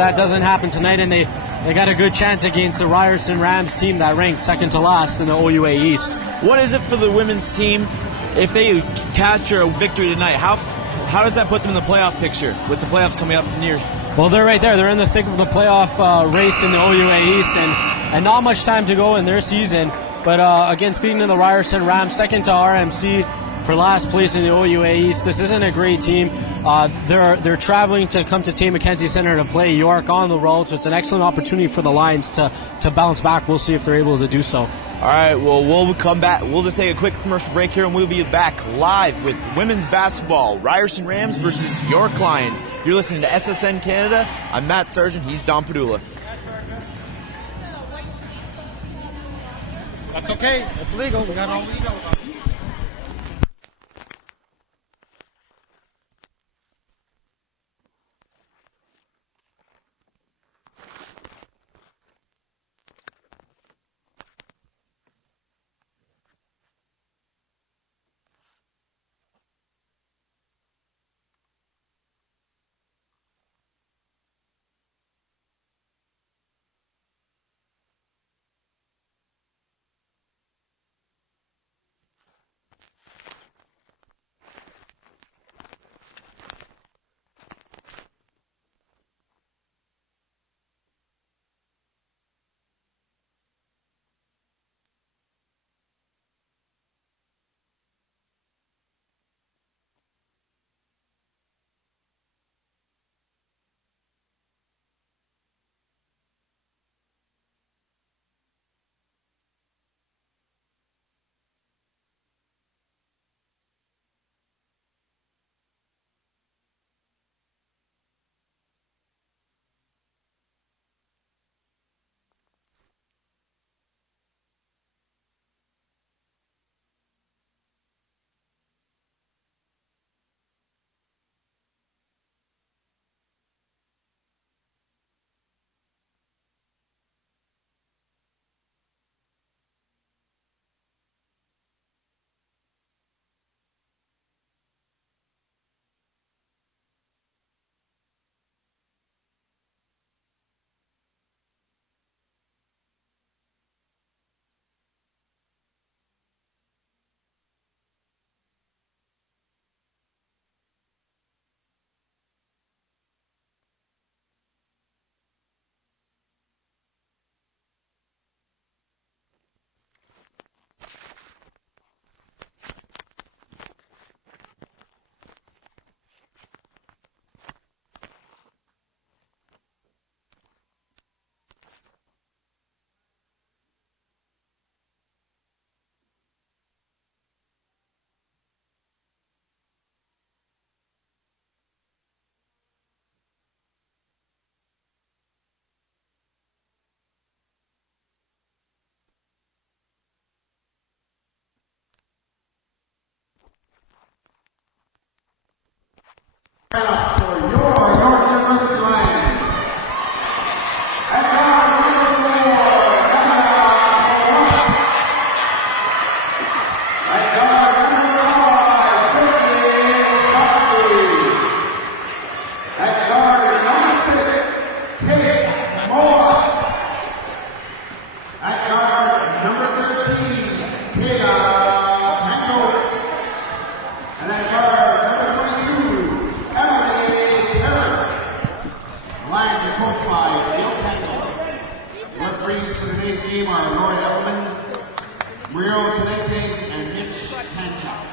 That doesn't happen tonight, and they got a good chance against the Ryerson Rams team that ranks second to last in the OUA East. What is it for the women's team if they capture a victory tonight? How does that put them in the playoff picture with the playoffs coming up near? Well, they're right there. They're in the thick of the playoff race in the OUA East, and not much time to go in their season. But again, speaking of the Ryerson Rams, second to RMC for last place in the OUA East. This isn't a great team. They're traveling to come to Tate McKenzie Center to play York on the road, so it's an excellent opportunity for the Lions to bounce back. We'll see if they're able to do so. All right, well, we'll come back. We'll just take a quick commercial break here, and we'll be back live with women's basketball, Ryerson Rams versus York Lions. You're listening to SSN Canada. I'm Matt Sargent. He's Don Padula. That's okay. That's legal. We got all we know about it. For your York University Lions. At guard, number 4, Canada, at guard, number 5, Brittany Stotsky. At guard, number 6, Kate Moa. At guard, number 13, Kayla Pankos. And at guard, Lions are coached by Bill Pangos. Referees for today's game are Lori Edelman, Mario Tenentes, and Mitch Panchak.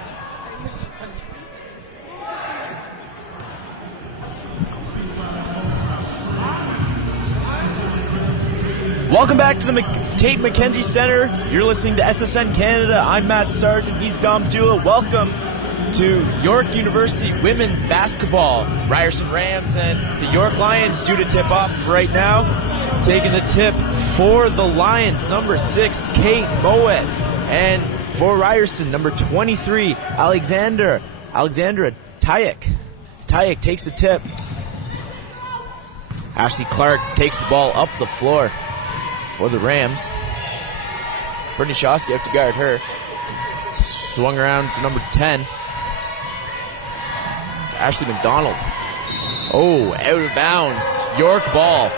Welcome back to the Tate McKenzie Center. You're listening to SSN Canada. I'm Matt Sargent. He's Dom Dula. Welcome to York University women's basketball. Ryerson Rams and the York Lions due to tip off right now. Taking the tip for the Lions, number 6, Kate Moet. And for Ryerson, number 23, Alexandra Tayek. Tayek takes the tip. Ashley Clark takes the ball up the floor for the Rams. Brittany Shosky up to guard her. Swung around to number 10. Ashley McDonald Oh, out of bounds. York ball.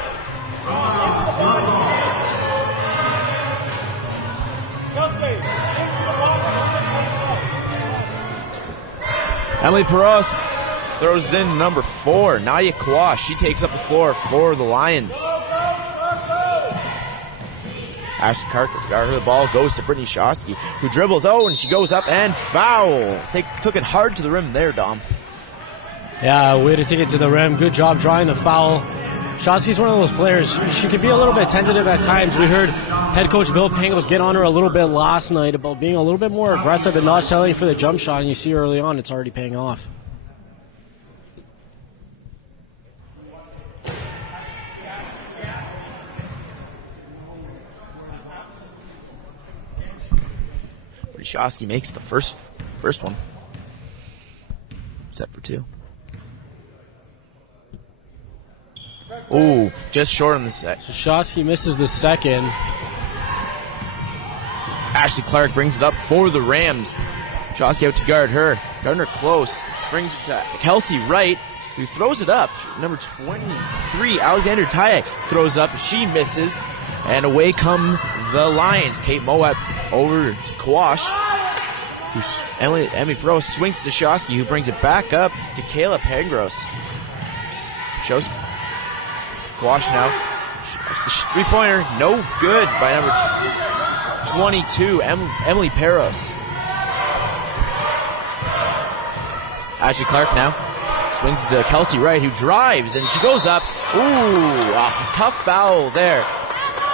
Emily Peros throws it in number 4, Nadia Kwash. She takes up the floor for the Lions. Ashley Clark got her the ball, goes to Brittany Shosky, who dribbles. Oh, and she goes up and foul. Took it hard to the rim there, Dom. Yeah, way to take it to the rim. Good job drawing the foul. Shosky's one of those players. She can be a little bit tentative at times. We heard head coach Bill Pangos get on her a little bit last night about being a little bit more aggressive and not settling for the jump shot, and you see early on it's already paying off. Shosky makes the first one. Set for 2. Oh, just short on the set. Shosky misses the second. Ashley Clark brings it up for the Rams. Shosky out to guard her. Guarding her close. Brings it to Kelsey Wright, who throws it up. Number 23, Alexander Tayek throws up. She misses. And away come the Lions. Kate Moet over to Kwash. Emily Pro swings to Shosky, who brings it back up to Kayla Pangros. Shows Kwash now. Three-pointer, no good by number 22, Emily Peros. Ashley Clark now swings to Kelsey Wright, who drives, and she goes up. Ooh, a tough foul there.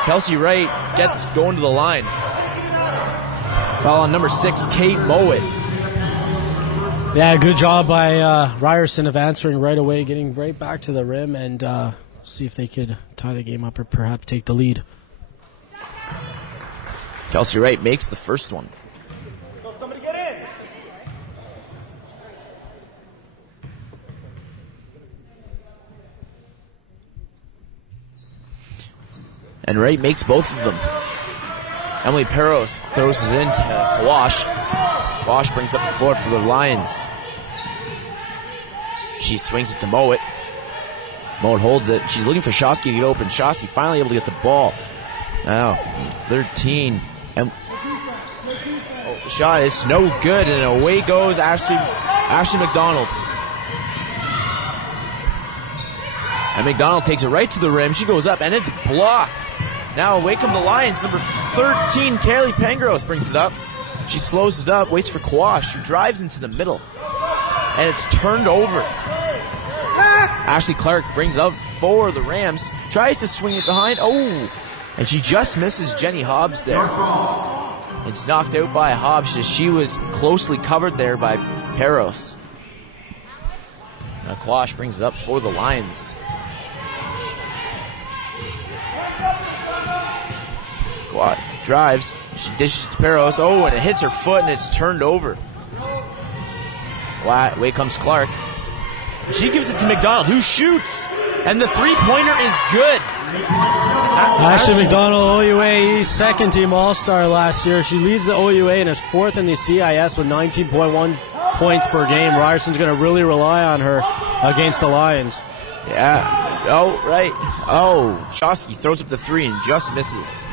Kelsey Wright gets going to the line. Foul on number 6, Kate Mowat. Yeah, good job by Ryerson of answering right away, getting right back to the rim, and see if they could tie the game up or perhaps take the lead. Kelsey Wright makes the first one. Somebody get in. And Wright makes both of them. Emily Peros throws it into Kwash. Kwash brings up the floor for the Lions. She swings it to Mowat. Mowat holds it. She's looking for Shosky to get open. Shosky finally able to get the ball. Now, 13. The shot is no good, and away goes Ashley McDonald. And McDonald takes it right to the rim. She goes up, and it's blocked. Now away come the Lions. Number 13, Kaylee Pangros brings it up. She slows it up, waits for Kwash, who drives into the middle. And it's turned over. Ashley Clark brings up for the Rams. Tries to swing it behind. Oh! And she just misses Jenny Hobbs there. It's knocked out by Hobbs as she was closely covered there by Peros. Now Kwash brings it up for the Lions. Kwash drives. She dishes to Peros. Oh, and it hits her foot and it's turned over. Away comes Clark. She gives it to McDonald, who shoots. And the three-pointer is good. Ashley McDonald, OUA second team All-Star last year. She leads the OUA and is 4th in the CIS with 19.1 points per game. Ryerson's going to really rely on her against the Lions. Yeah. Oh, right. Oh, Shosky throws up the 3 and just misses.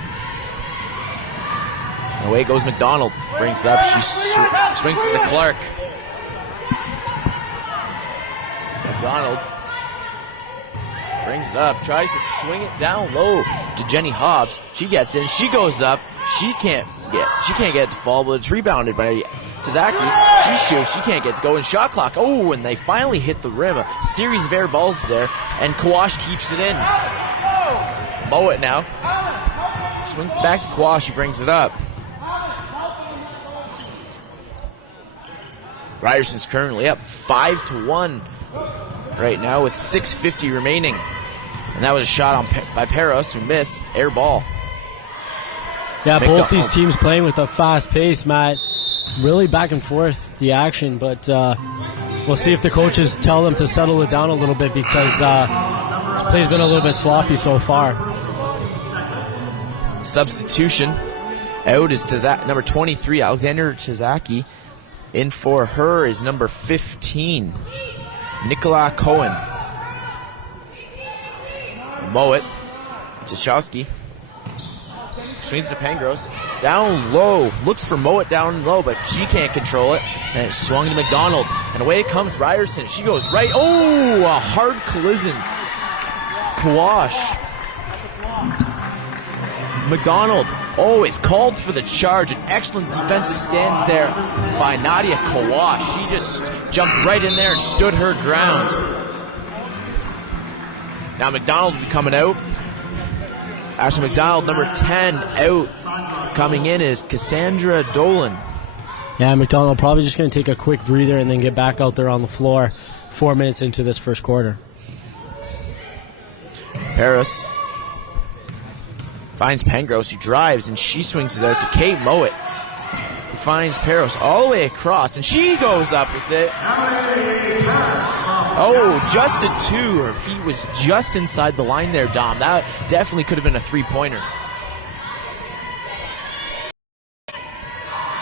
And away goes McDonald. Brings it up. She swings to Clark. McDonald brings it up, tries to swing it down low to Jenny Hobbs. She gets in, she goes up, she can't get it to fall, but it's rebounded by Tazaki. She shoots, she can't get to go in shot clock. Oh, and they finally hit the rim. A series of air balls there, and Kwash keeps it in. Mowat now swings back to Kwash, who brings it up. Ryerson's currently up 5-1 right now with 6:50 remaining. And that was a shot by Peros, who missed. Air ball. Yeah, both these teams playing with a fast pace, Matt. Really back and forth, the action. But we'll see if the coaches tell them to settle it down a little bit because the play's been a little bit sloppy so far. Substitution. Out is number 23, Alexander Tazaki. In for her is number 15, Nicola Cohen. Mowat. Jashowski. Swings to Pangos. Down low. Looks for Mowat down low, but she can't control it. And it's swung to McDonald. And away comes Ryerson. She goes right. Oh, a hard collision. Kawash. McDonald always called for the charge. An excellent defensive stance there by Nadia Kawash. She just jumped right in there and stood her ground. Now McDonald will be coming out. Ashley McDonald, number 10, out. Coming in is Cassandra Dolan. Yeah, McDonald probably just going to take a quick breather and then get back out there on the floor 4 minutes into this first quarter. Paris finds Pangos, who drives, and she swings it out to Kate Mowat, who finds Paris all the way across, and she goes up with it. Oh, just a 2. Her feet was just inside the line there, Dom. That definitely could have been a 3-pointer.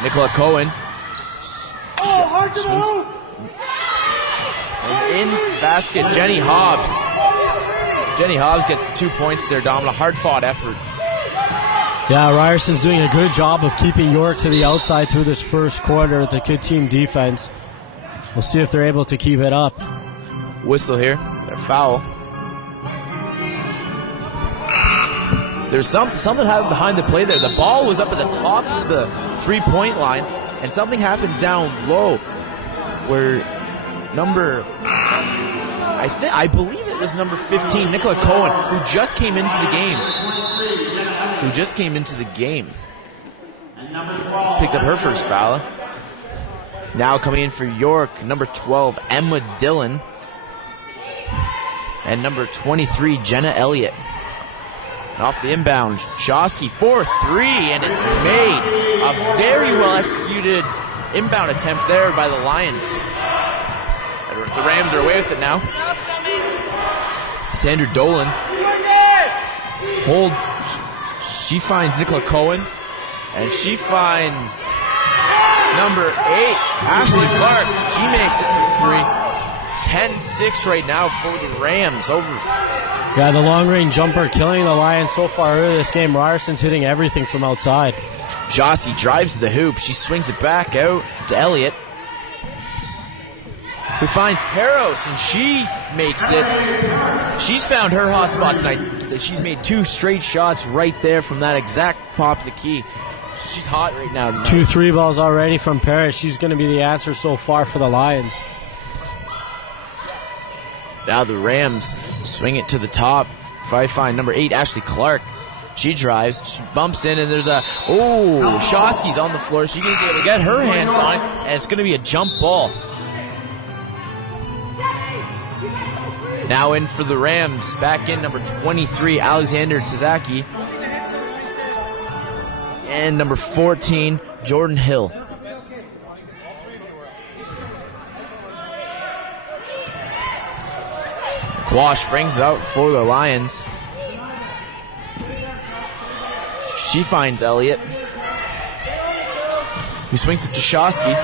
Nicola Cohen. And in basket, Jenny Hobbs. Jenny Hobbs gets the 2 points there, Dom. A hard-fought effort. Yeah, Ryerson's doing a good job of keeping York to the outside through this first quarter with a good team defense. We'll see if they're able to keep it up. Whistle here. They're foul. There's something happened behind the play there. The ball was up at the top of the 3-point line, and something happened down low where I believe it was number 15, Nicola Cohen, who just came into the game. Picked up her first foul. Now coming in for York, number 12, Emma Dillon. And number 23, Jenna Elliott. Off the inbound, Shosky for 3, and it's made. A very well executed inbound attempt there by the Lions. The Rams are away with it now. Sandra Dolan holds. She finds Nicola Cohen, and she finds number 8, Ashley Clark. She makes it for 3. 10-6 right now for the Rams. Over. Yeah, the long-range jumper killing the Lions so far early this game. Ryerson's hitting everything from outside. Jossie drives to the hoop. She swings it back out to Elliott, who finds Peros, and she makes it. She's found her hot spot tonight. She's made 2 straight shots right there from that exact pop of the key. She's hot right now tonight. 2 3 balls already from Paris. She's going to be the answer so far for the Lions. Now the Rams swing it to the top. Find number 8, Ashley Clark. She drives, she bumps in, and there's Shosky's on the floor. She's going to be able to get her hands on it, and it's going to be a jump ball. Now in for the Rams, back in number 23, Alexander Tazaki. And number 14, Jordan Hill. Wash brings it out for the Lions. She finds Elliott, who swings it to Shosky.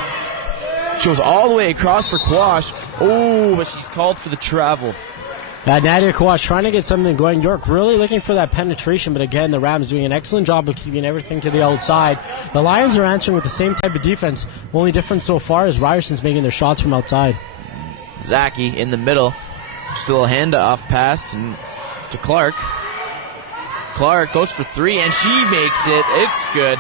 She goes all the way across for Quash. Oh, but she's called for the travel. Nadia Kawash trying to get something going. York really looking for that penetration, but again, the Rams doing an excellent job of keeping everything to the outside. The Lions are answering with the same type of defense. Only difference so far is Ryerson's making their shots from outside. Zaki in the middle. Still a handoff pass to Clark. Clark goes for 3, and she makes it. It's good.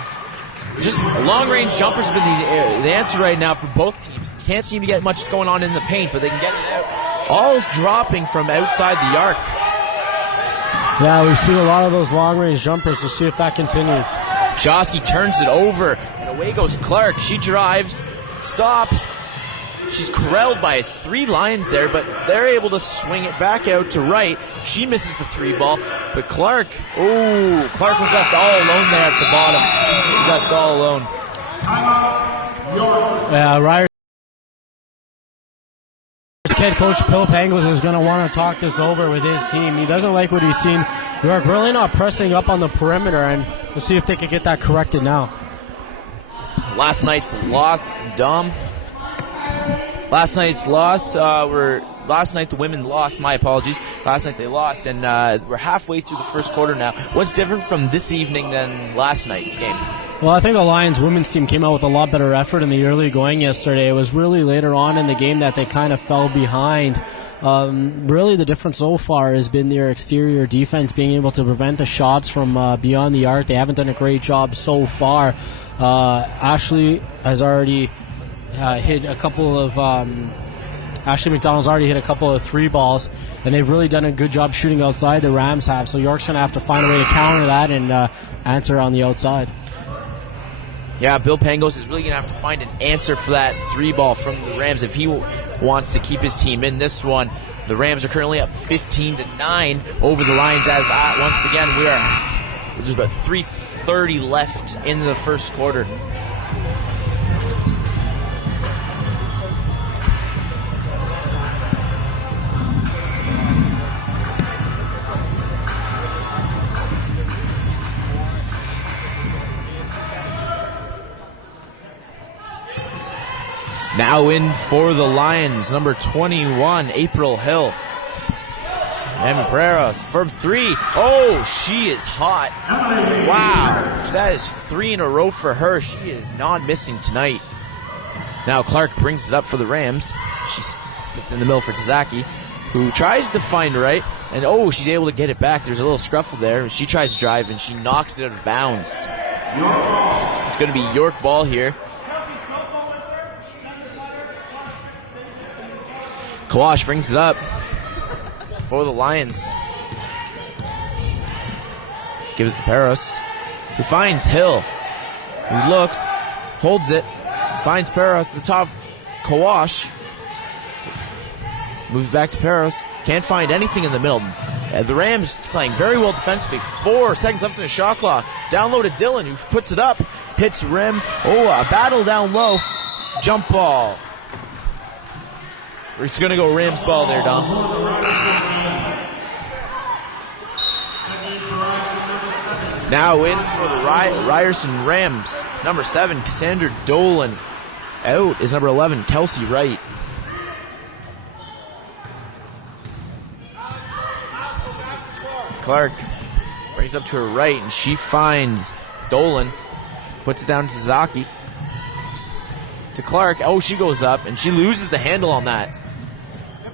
Just long-range jumpers have been the answer right now for both teams. Can't seem to get much going on in the paint, but they can get it out. All is dropping from outside the arc. Yeah, we've seen a lot of those long-range jumpers. We'll see if that continues. Shosky turns it over, and away goes Clark. She drives, stops. She's corralled by 3 Lions there, but they're able to swing it back out to right. She misses the 3 ball, but Clark was left all alone there at the bottom. She's left all alone. Yeah, Ryerson head coach Bill Pangos is going to want to talk this over with his team. He doesn't like what he's seen. York really not pressing up on the perimeter, and we'll see if they can get that corrected now. Last night's loss, Dom. Last night's loss, last night the women lost. My apologies. Last night they lost, and we're halfway through the first quarter now. What's different from this evening than last night's game? Well, I think the Lions women's team came out with a lot better effort in the early going yesterday. It was really later on in the game that they kind of fell behind. Really the difference so far has been their exterior defense being able to prevent the shots from beyond the arc. They haven't done a great job so far. Ashley has already hit a couple of Ashley McDonald's already hit a couple of 3 balls, and they've really done a good job shooting outside. The Rams have, so York's going to have to find a way to counter that and answer on the outside. Yeah, Bill Pangos is really going to have to find an answer for that 3 ball from the Rams if he wants to keep his team in this one. The Rams are currently up 15-9 over the Lions as once again there's about 3:30 left in the first quarter. Now in for the Lions, number 21, April Hill. And Barreras from 3. Oh, she is hot. Wow, that is 3 in a row for her. She is not missing tonight. Now Clark brings it up for the Rams. She's in the middle for Tazaki, who tries to find right. And she's able to get it back. There's a little scruffle there. She tries to drive and she knocks it out of bounds. It's going to be York ball here. Kawash brings it up for the Lions. Gives it to Peros, who finds Hill, who looks, holds it, finds Peros at the top. Kawash moves back to Peros, can't find anything in the middle. The Rams playing very well defensively. 4 seconds left in the shot clock. Down low to Dylan, who puts it up, hits rim. A battle down low. Jump ball. It's going to go Rams ball there, Dom. Now in for the Ryerson Rams. Number 7, Cassandra Dolan. Out is number 11, Kelsey Wright. Clark brings up to her right, and she finds Dolan. Puts it down to Zaki. To Clark. She goes up, and she loses the handle on that.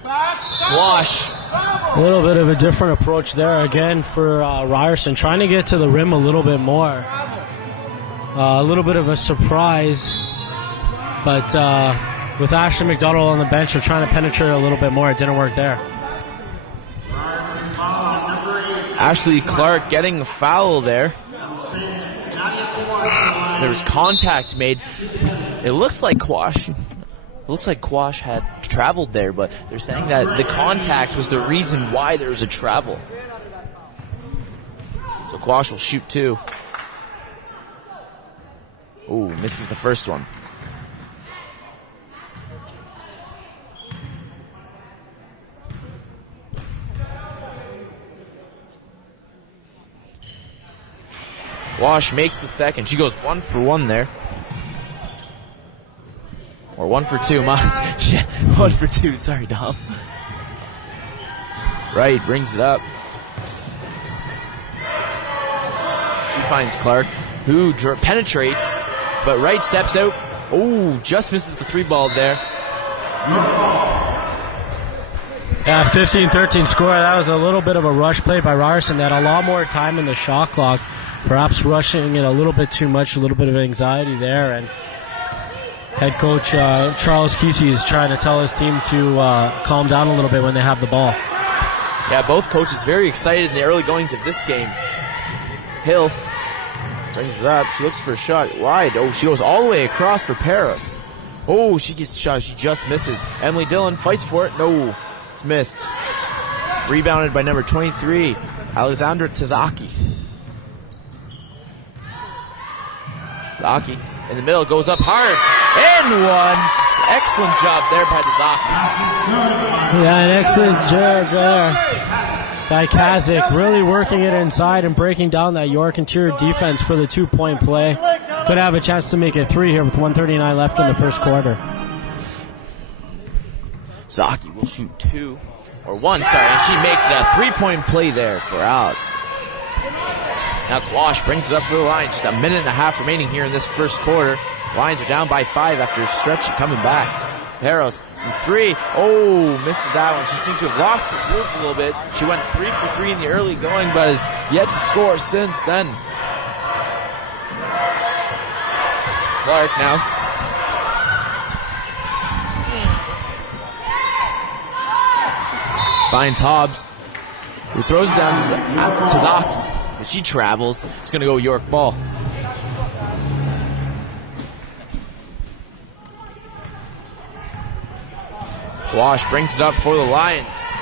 Wash. A little bit of a different approach there again for Ryerson, trying to get to the rim a little bit more. A little bit of a surprise, but with Ashley McDonald on the bench, they're trying to penetrate a little bit more. It didn't work there. Ashley Clark getting a foul there. There was contact made. It looks like Quash had traveled there, but they're saying that the contact was the reason why there was a travel. So Quash will shoot 2. Misses the first one. Wash makes the second. She goes 1 for 1 there. Or 1 for 2, 1 for 2, sorry, Dom. Wright brings it up. She finds Clark, who penetrates, but Wright steps out. Just misses the 3 ball there. Yeah, 15-13 score. That was a little bit of a rush play by Ryerson. They had a lot more time in the shot clock, perhaps rushing it a little bit too much, a little bit of anxiety there, and head coach Charles Kesey is trying to tell his team to calm down a little bit when they have the ball. Yeah, both coaches very excited in the early goings of this game. Hill brings it up. She looks for a shot wide. She goes all the way across for Paris. She gets a shot. She just misses. Emily Dillon fights for it. No, it's missed. Rebounded by number 23, Alexandra Tazaki. Zaki in the middle, goes up hard, and 1. Excellent job there by Zaki. Yeah, an excellent job there by Kazik, really working it inside and breaking down that York interior defense for the 2-point play. Could have a chance to make it 3 here with 1:39 left in the first quarter. Zaki will shoot one, and she makes it a 3-point play there for Alex. Now Quash brings it up for the Lions. Just a minute and a half remaining here in this first quarter. Lions are down by 5 after a stretch coming back. Harrows, 3. Oh, misses that one. She seems to have lost her move a little bit. She went 3 for 3 in the early going, but has yet to score since then. Clark now. Finds Hobbs, who throws it down to Zaki. But she travels. It's going to go York ball. Quash brings it up for the Lions.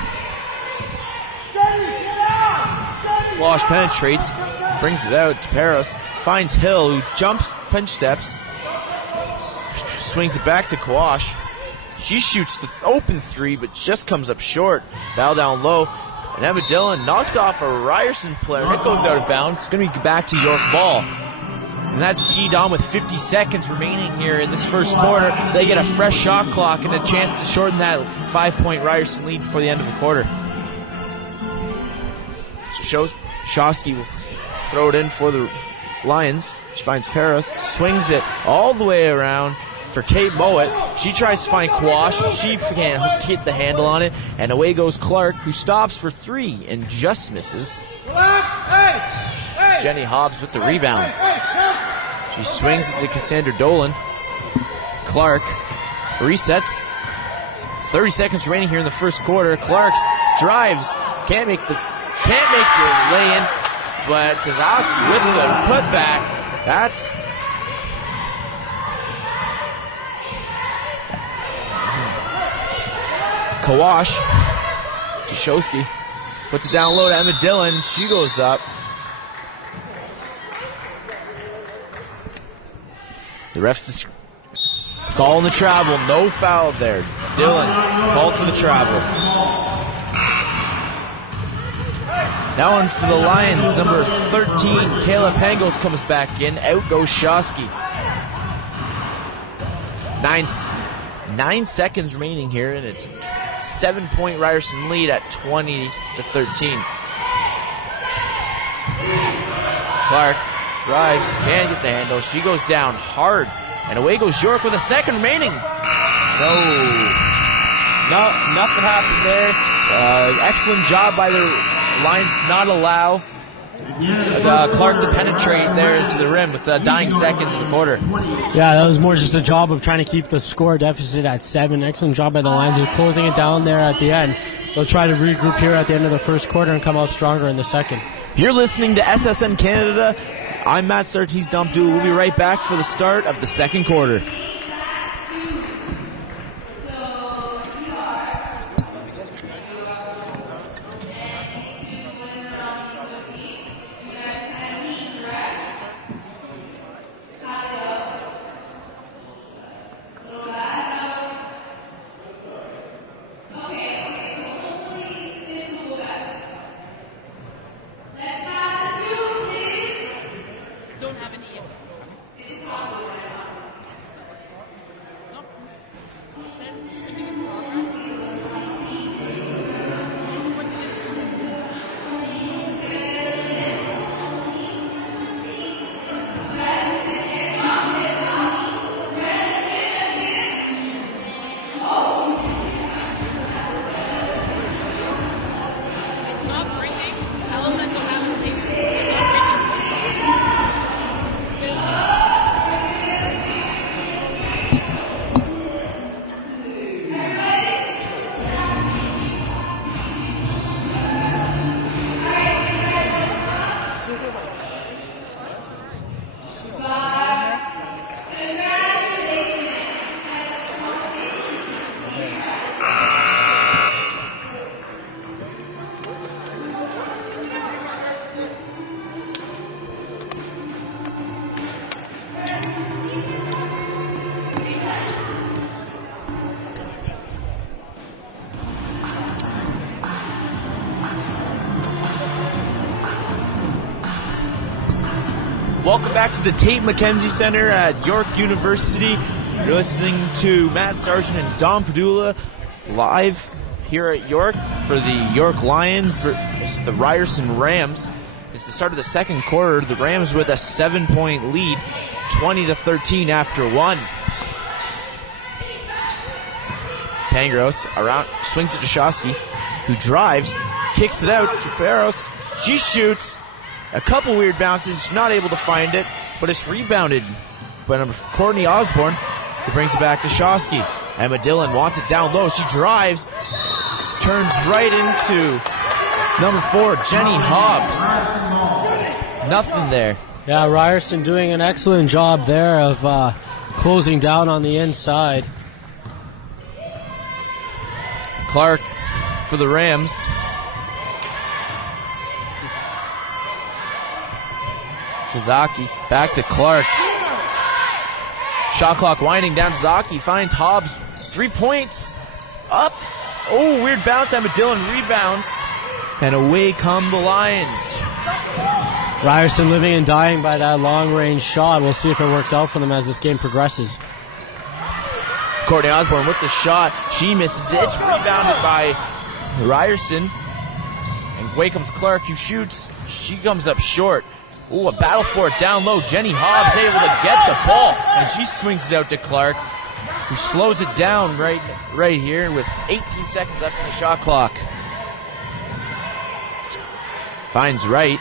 Quash penetrates, brings it out to Paris. Finds Hill, who jumps, pinch steps. Swings it back to Quash. She shoots the open 3, but just comes up short. Ball down low. And Emma Dillon knocks off a Ryerson player. It goes out of bounds. It's going to be back to York ball. And that's keyed on with 50 seconds remaining here in this first quarter. They get a fresh shot clock and a chance to shorten that 5-point Ryerson lead before the end of the quarter. So Shosky will throw it in for the Lions. She finds Paris, swings it all the way around for Kate Mowat. She tries to find Quash. She can't get the handle on it. And away goes Clark, who stops for 3 and just misses. Jenny Hobbs with the rebound. She swings it to Cassandra Dolan. Clark resets. 30 seconds remaining here in the first quarter. Clark drives. Can't make the lay-in. But Tazaki with the putback. That's... Kawash. Tushowski puts it down low to Emma Dillon. She goes up. The refs just calling the travel. No foul there. Dillon calls for the travel. Now on for the Lions, number 13, Kayla Pangos comes back in. Out goes Shosky. 9 seconds remaining here, and it's 7-point Ryerson lead at 20-13. Clark drives, can't get the handle. She goes down hard, and away goes York with a second remaining. Nothing happened there. Excellent job by the Lions to not allow Clark to penetrate there to the rim with the dying seconds in the quarter. Yeah, that was more just a job of trying to keep the score deficit at 7. Excellent job by the Lions of closing it down there at the end. They'll try to regroup here at the end of the first quarter and come out stronger in the second. You're listening to SSN Canada. I'm Matt Sartini, he's Dom Dooley. We'll be right back for the start of the second quarter. Welcome back to the Tate McKenzie Center at York University. You're listening to Matt Sargent and Dom Padula. live here at York for the York Lions versus the Ryerson Rams. It's the start of the second quarter. The Rams with a 7-point lead, 20-13 after one. Pangos around, swings to Dashowski, who drives, kicks it out to Barros. She shoots. A couple weird bounces, not able to find it, but it's rebounded by number Courtney Osborne, who brings it back to Dashowski. Emma Dillon wants it down low. She drives, turns right into number 4, Jenny Hobbs. Nothing there. Yeah, Ryerson doing an excellent job there of closing down on the inside. Clark for the Rams. Sasaki back to Clark. Shot clock winding down. Sasaki finds Hobbs. 3 points. Up. Oh, weird bounce. Emma Dillon rebounds. And away come the Lions. Ryerson living and dying by that long-range shot. We'll see if it works out for them as this game progresses. Courtney Osborne with the shot. She misses it. It's rebounded by Ryerson. And away comes Clark, who shoots. She comes up short. Ooh, a battle for it down low. Jenny Hobbs able to get the ball. And she swings it out to Clark, who slows it down right here with 18 seconds left in the shot clock. Finds Wright.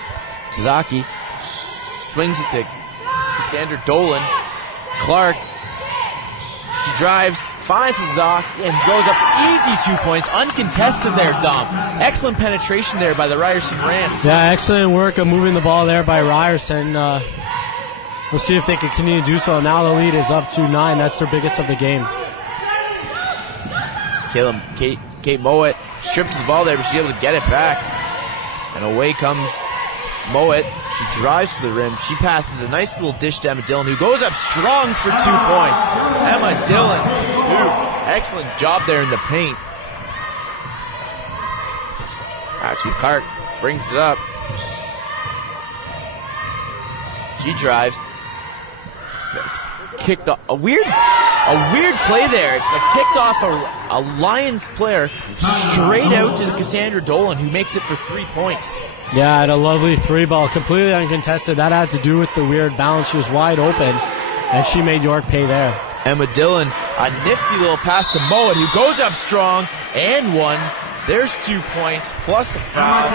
Sasaki swings it to Cassandra Dolan. Clark, she drives, finds Sasaki, and goes up easy 2 points. Uncontested there, Dom. Excellent penetration there by the Ryerson Rams. Yeah, excellent work of moving the ball there by Ryerson. We'll see if they can continue to do so. Now the lead is up to 9. That's their biggest of the game. Kate Mowat stripped the ball there, but she's able to get it back. And away comes Mowat. She drives to the rim. She passes a nice little dish to Emma Dillon, who goes up strong for 2 points. Emma Dillon for 2. Excellent job there in the paint. Ashley Clark brings it up. She drives. It's kicked off. A weird play there. It's kicked off a Lions player straight out to Cassandra Dolan, who makes it for 3 points. Yeah, and a lovely 3-ball, completely uncontested. That had to do with the weird bounce. She was wide open, and she made York pay there. Emma Dillon, a nifty little pass to Mowat, who goes up strong and one. There's 2 points plus a foul.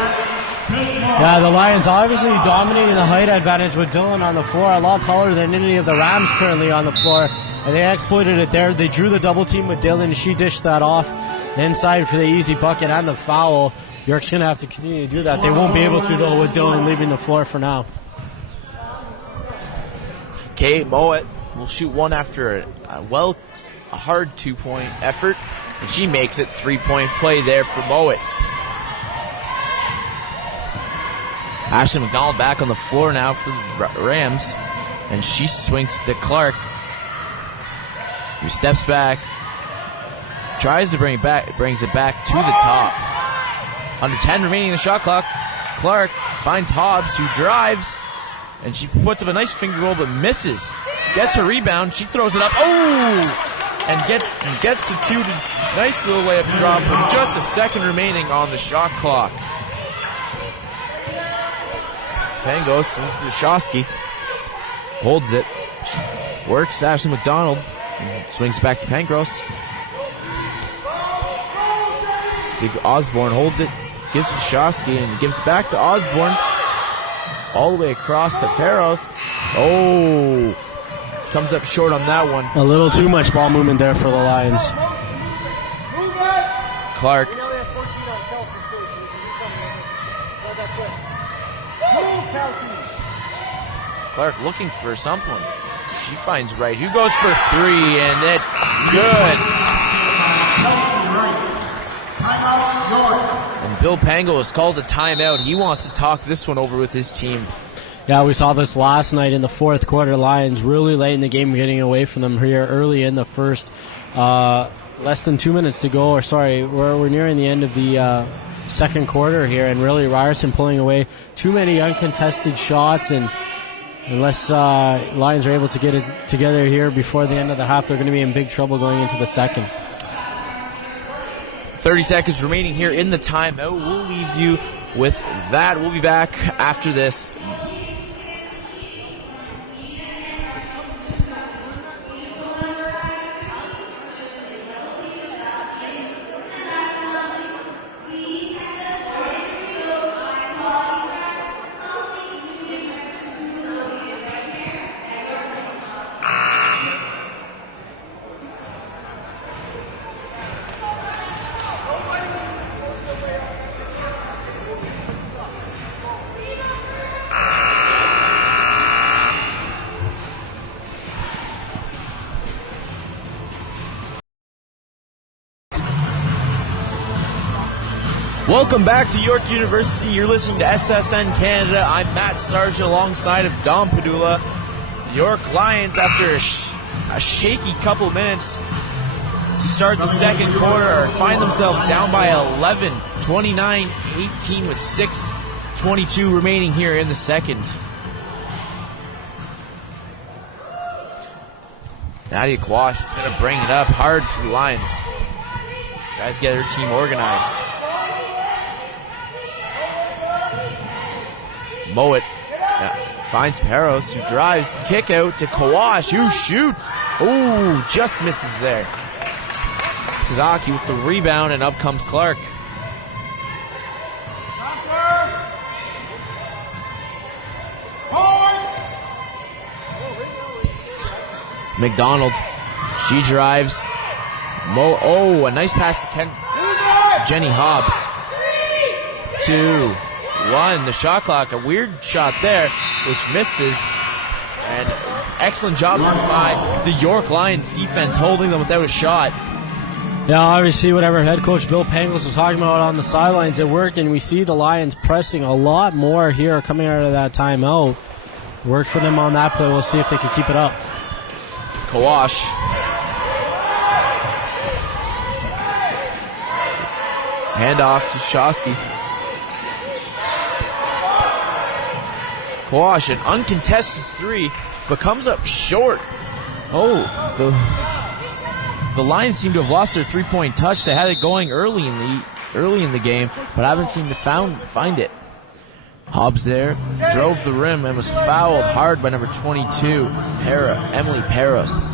Yeah, the Lions obviously dominating the height advantage with Dillon on the floor, a lot taller than any of the Rams currently on the floor, and they exploited it there. They drew the double team with Dillon. She dished that off inside for the easy bucket and the foul. York's going to have to continue to do that. They won't be able to, though, with Dillon leaving the floor for now. Kate Mowat will shoot one after a hard 2-point effort, and she makes it. 3-point play there for Mowat. Ashley McDonald back on the floor now for the Rams, and she swings to Clark, who steps back, tries to bring it back, brings it back to the top. Under 10 remaining in the shot clock. Clark finds Hobbs, who drives, and she puts up a nice finger roll but misses. Gets her rebound. She throws it up. Oh! And gets the 2. Nice little layup drop with just a second remaining on the shot clock. Pangos with Dashowski. Holds it. She works to Ashley McDonald. Swings back to Pangos. Osborne holds it. Gives to Dashowski and gives it back to Osborne. All the way across to Peros. Oh! Comes up short on that one. A little too much ball movement there for the Lions. Clark. Clark looking for someone. She finds Wright, who goes for 3, and it's good. And Bill Pangos calls a timeout. He wants to talk this one over with his team. Yeah, we saw this last night in the fourth quarter. Lions really late in the game getting away from them here early in the first. Less than 2 minutes to go, we're nearing the end of the second quarter here, and really Ryerson pulling away too many uncontested shots, and unless Lions are able to get it together here before the end of the half, they're going to be in big trouble going into the second. 30 seconds remaining here in the timeout. We'll leave you with that. We'll be back after this. Welcome back to York University. You're listening to SSN Canada. I'm Matt Sargent alongside of Dom Padula. The York Lions, after a shaky couple minutes to start the second quarter, find themselves down by 11, 29-18 with 6:22 remaining here in the second. Nadia Quash is going to bring it up hard for the Lions. Guys get their team organized. Mowat finds Peros, who drives, kick out to Kawash, who shoots. Ooh, just misses there. Tazaki with the rebound, and up comes Clark. McDonald, she drives. A nice pass to Jenny Hobbs. 2-1, the shot clock, a weird shot there, which misses. And excellent job by the York Lions defense, holding them without a shot. Yeah, obviously whatever head coach Bill Pangos was talking about on the sidelines, it worked, and we see the Lions pressing a lot more here coming out of that timeout. Worked for them on that play. We'll see if they can keep it up. Kawash. Handoff to Shosky. Kawash, an uncontested three, but comes up short. The Lions seem to have lost their three-point touch. They had it going early in the game, but haven't seemed to find it. Hobbs there, drove the rim and was fouled hard by number 22, Emily Peros.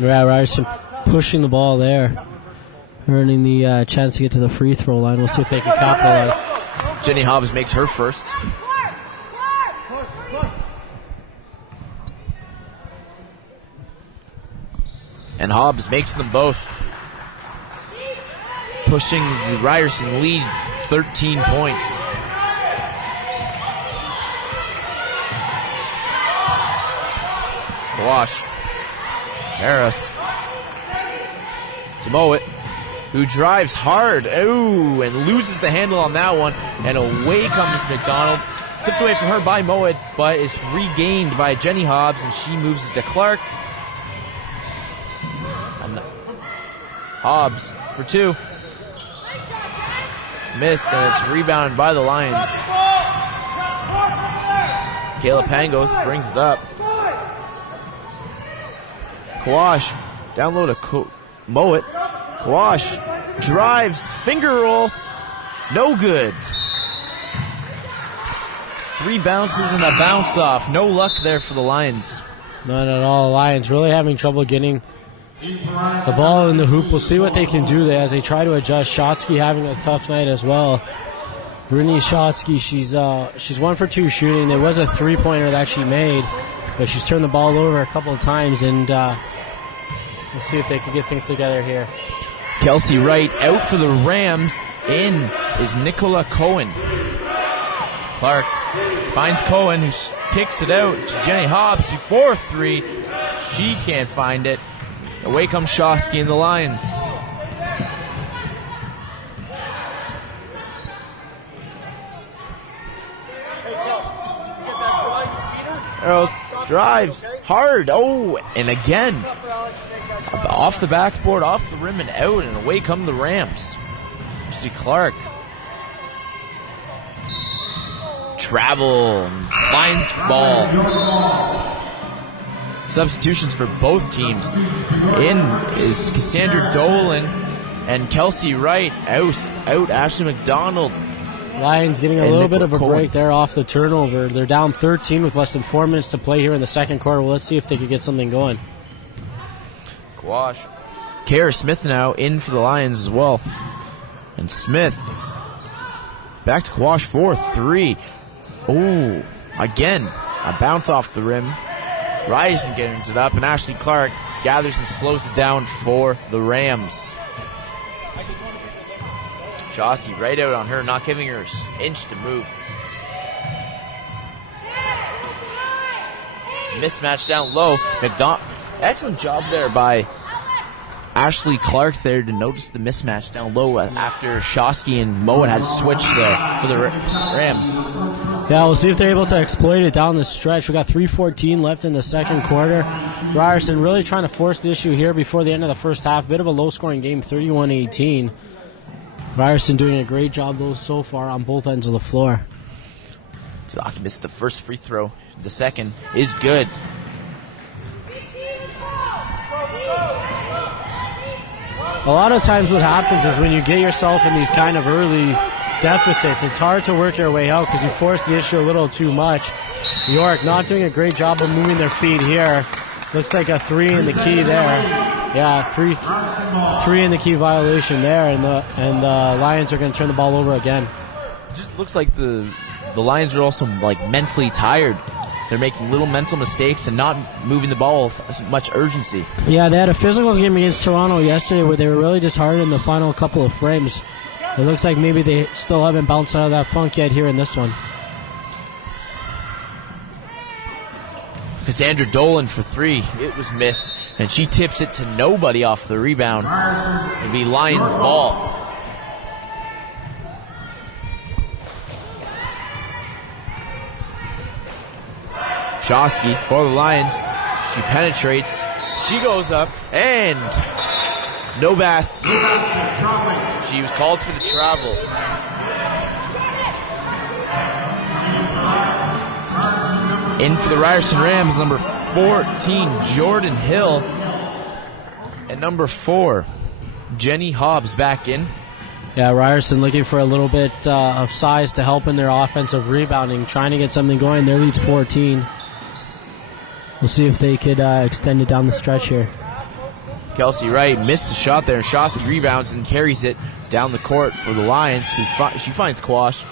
Yeah, Ryerson pushing the ball there, earning the chance to get to the free throw line. We'll see if they can capitalize. Jenny Hobbs makes her first. And Hobbs makes them both, pushing the Ryerson lead 13 points. Wash. Harris. To Mowat, who drives hard. Ooh, and loses the handle on that one. And away comes McDonald. Slipped away from her by Mowat, but is regained by Jenny Hobbs, and she moves it to Clark. And Hobbs for two. It's missed, and it's rebounded by the Lions. Kayla Pangos brings it up. Kawash down low to Mowat. Kawash drives, finger roll, no good. Three bounces and a bounce off. No luck there for the Lions. None at all. Lions really having trouble getting the ball in the hoop. We'll see what they can do there as they try to adjust. Shotsky having a tough night as well. Brittany Shotsky, she's 1 for 2 shooting. There was a three-pointer that she made, but she's turned the ball over a couple of times, and we'll see if they can get things together here. Kelsey Wright out for the Rams. In is Nicola Cohen. Clark finds Cohen, who kicks it out to Jenny Hobbs. 4-3. She can't find it. Away comes Shosky and the Lions. Arrows drives hard. And again, off the backboard, off the rim and out, and away come the Rams. You see Clark travel, Lions ball. substitutions for both teams. In is Cassandra Dolan and Kelsey Wright. Out Ashley McDonald. Lions getting a And little Nicole bit of a Cohen. break there off the turnover. They're down 13 with less than 4 minutes to play here in the second quarter. Well, let's see if they can get something going. Quash. Kara Smith now in for the Lions as well. And Smith back to Quash 4-3. Oh, again, a bounce off the rim. Ryerson gets it up, and Ashley Clark gathers and slows it down for the Rams. Shosky right out on her, not giving her an inch to move. Mismatch down low. Excellent job there by Ashley Clark there to notice the mismatch down low after Shosky and Moen had switched there for the Rams. Yeah, we'll see if they're able to exploit it down the stretch. We got 3:14 left in the second quarter. Ryerson really trying to force the issue here before the end of the first half. Bit of a low-scoring game, 31-18. Ryerson doing a great job, though, so far on both ends of the floor. Zaki missed the first free throw. The second is good. A lot of times what happens is when you get yourself in these kind of early deficits, it's hard to work your way out because you force the issue a little too much. York not doing a great job of moving their feet here. Looks like a 3 in the key there. Yeah, three in the key violation there, and the Lions are going to turn the ball over again. It just looks like the Lions are also like mentally tired. They're making little mental mistakes and not moving the ball with as much urgency. Yeah, they had a physical game against Toronto yesterday where they were really disheartened in the final couple of frames. It looks like maybe they still haven't bounced out of that funk yet here in this one. Cassandra Dolan for 3. It was missed, and she tips it to nobody off the rebound. It'll be Lions ball. Shosky for the Lions. She penetrates. She goes up, and no basket. She was called for the travel. In for the Ryerson Rams, number 14, Jordan Hill. And number 4, Jenny Hobbs back in. Yeah, Ryerson looking for a little bit of size to help in their offensive rebounding, trying to get something going. Their lead's 14. We'll see if they could extend it down the stretch here. Kelsey Wright missed a shot there, and Shosky rebounds and carries it down the court for the Lions. She finds Quash.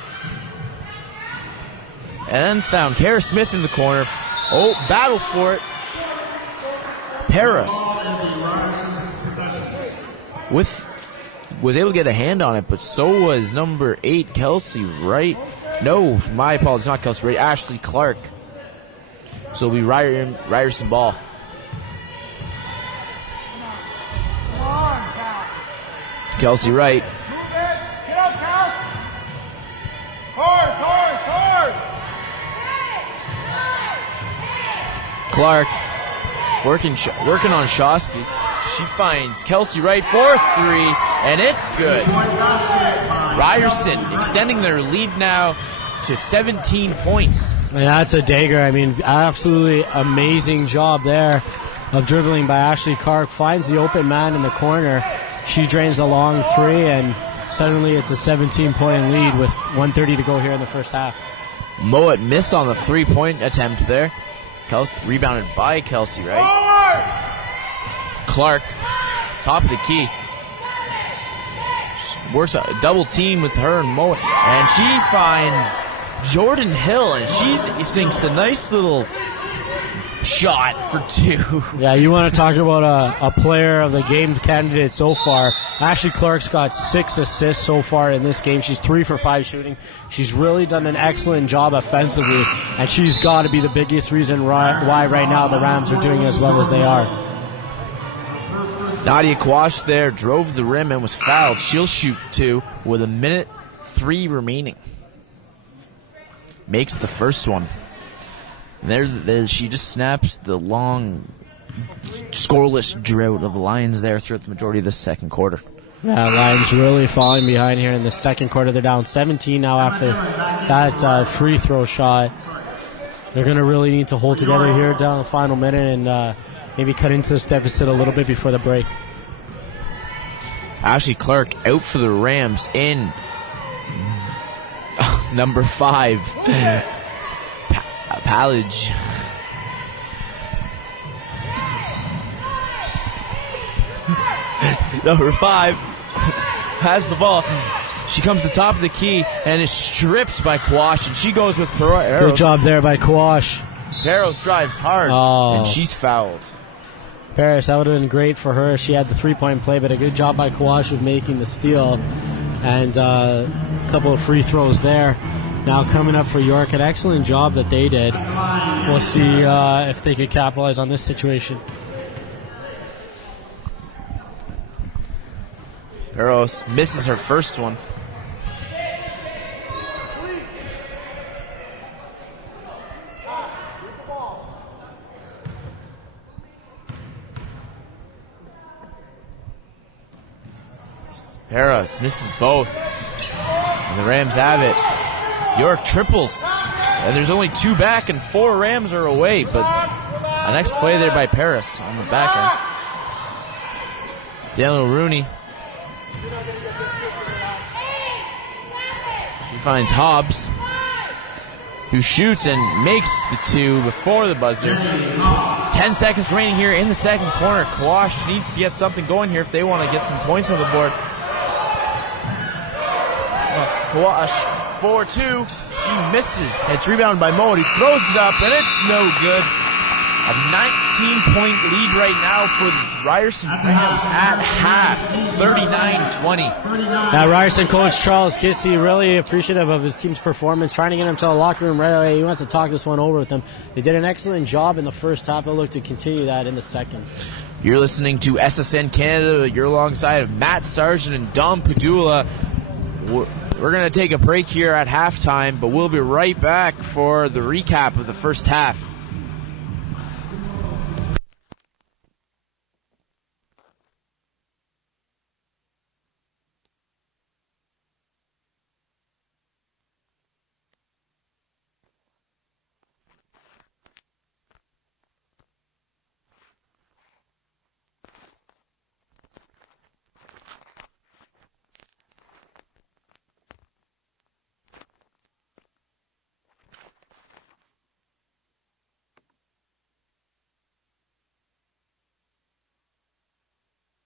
And found Kara Smith in the corner. Oh, battle for it. Paris was able to get a hand on it, but so was number 8, Kelsey Wright. No, my apologies, not Kelsey Wright, Ashley Clark. So it'll be Ryerson ball. Kelsey Wright. Get out, Cal. Hard. Clark working on Shosky. She finds Kelsey Wright for 3, and it's good. Ryerson extending their lead now to 17 points. And that's a dagger. I mean, absolutely amazing job there of dribbling by Ashley Clark. Finds the open man in the corner. She drains a long 3, and suddenly it's a 17-point lead with 1:30 to go here in the first half. Moet missed on the 3-point attempt there. Rebounded by Kelsey Wright. Clark, top of the key. Works a double team with her and Moet, and she finds Jordan Hill, and she sinks the nice little shot for 2. Yeah, you want to talk about a player of the game candidate so far. Ashley Clark's got 6 assists so far in this game. She's 3 for 5 shooting. She's really done an excellent job offensively, and she's got to be the biggest reason why right now the Rams are doing as well as they are. Nadia Quash there drove the rim and was fouled. She'll shoot 2 with 1:03 remaining. Makes the first one. There she just snaps the long, scoreless drought of the Lions there throughout the majority of the second quarter. Yeah, Lions really falling behind here in the second quarter. They're down 17 now after that free throw shot. they're going to really need to hold together here down the final minute and maybe cut into this deficit a little bit before the break. Ashley Clark out for the Rams in number 5, Pallage. Number 5 has the ball. She comes to the top of the key and is stripped by Quash, and she goes with Peros. Good job there by Quash. Peros drives hard, and she's fouled. Paris, that would have been great for her. She had the 3-point play, but a good job by Quash of making the steal. And a couple of free throws there. Now coming up for York, an excellent job that they did. We'll see if they could capitalize on this situation. Peros misses her first one. Peros misses both. And the Rams have it. York triples. And there's only 2 back and 4 Rams are away. But a nice play there by Peros on the back end. Daniel Rooney. She finds Hobbs, who shoots and makes the 2 before the buzzer. 10 seconds remaining here in the second quarter. Quash needs to get something going here if they want to get some points on the board. Quash 4-2. She misses. It's rebounded by Modi. Throws it up, and it's no good. A 19-point lead right now for the Ryerson Rams at half, 39-20. Now Ryerson coach Charles Kissy really appreciative of his team's performance, trying to get him to the locker room right away. He wants to talk this one over with them. They did an excellent job in the first half. They'll look to continue that in the second. You're listening to SSN Canada. You're alongside Matt Sargent and Dom Padula. We're going to take a break here at halftime, but we'll be right back for the recap of the first half.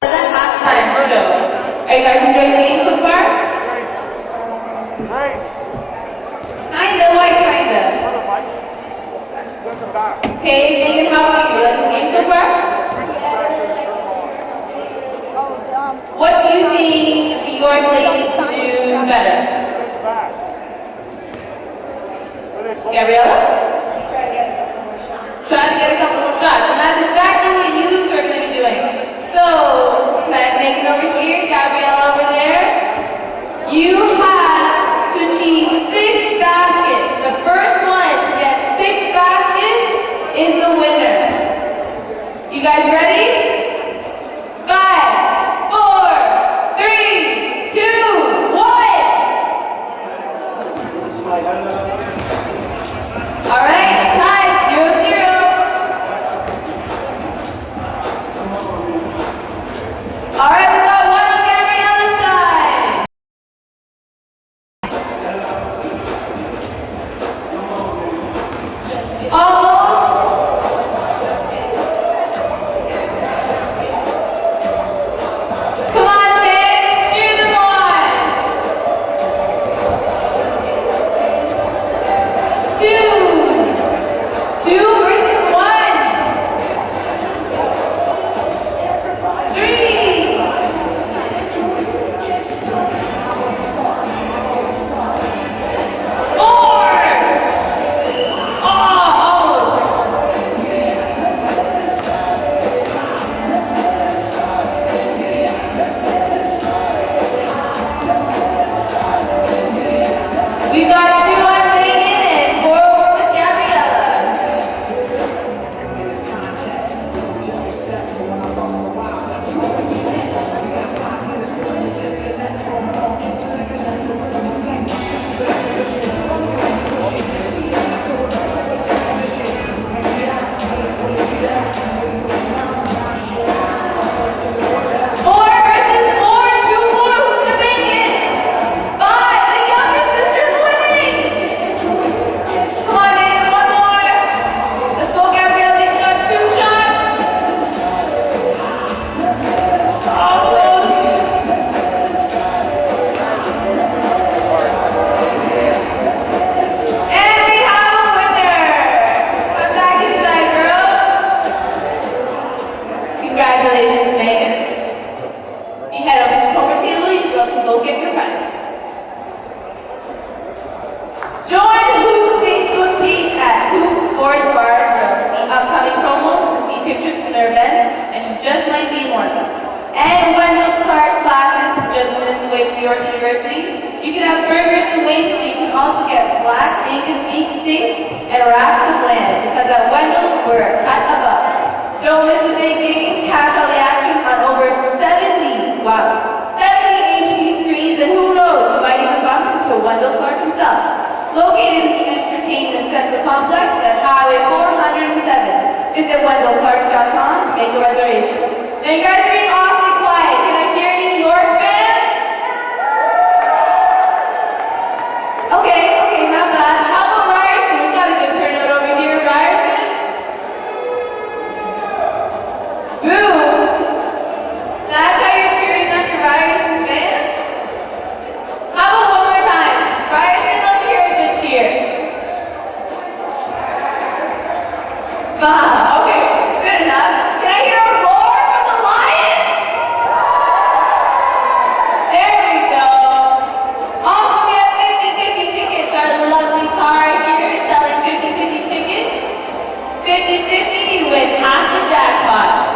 Halftime show. Are you guys enjoying the game so far? Kinda, why kinda? Okay, Megan, how are you? You like the game so far? What do you think your ladies do better? Gabriella? Try to get a couple more shots. And that's exactly what you two are going to be doing. So, Megan over here, Gabrielle over there. You have to achieve 6 baskets. The first one to get 6 baskets is the winner. You guys ready? 5, 4, 3, 2, 1. All right, time 0-0. All right, we got one on Gabriella's side. Come on, kids, cheer them on. 2. And Wendell Clark classes is just minutes away from York University. You can have burgers and wings, but you can also get black Angus beef steaks and wraps of lamb, because at Wendell's we're a cut above. Don't miss the big game. Catch all the action on over 70 HD screens, and who knows, you might even bump into Wendell Clark himself. Located in the Entertainment Center Complex at Highway 407. Visit WendellClarks.com to make a reservation. Now you guys are being awfully quiet. Can I hear any New York fans? Okay, not bad. How about Ryerson? We've got a good turnout over here. Ryerson? Boo! That's how you're cheering on your Ryerson fans? How about one more time? Ryerson, let me hear a good cheer. Okay, good enough. Can I hear a roar for the Lions? There we go. Also, we have 50-50 tickets. Our lovely Tara here is selling 50-50 tickets. 50-50, you win half the jackpot.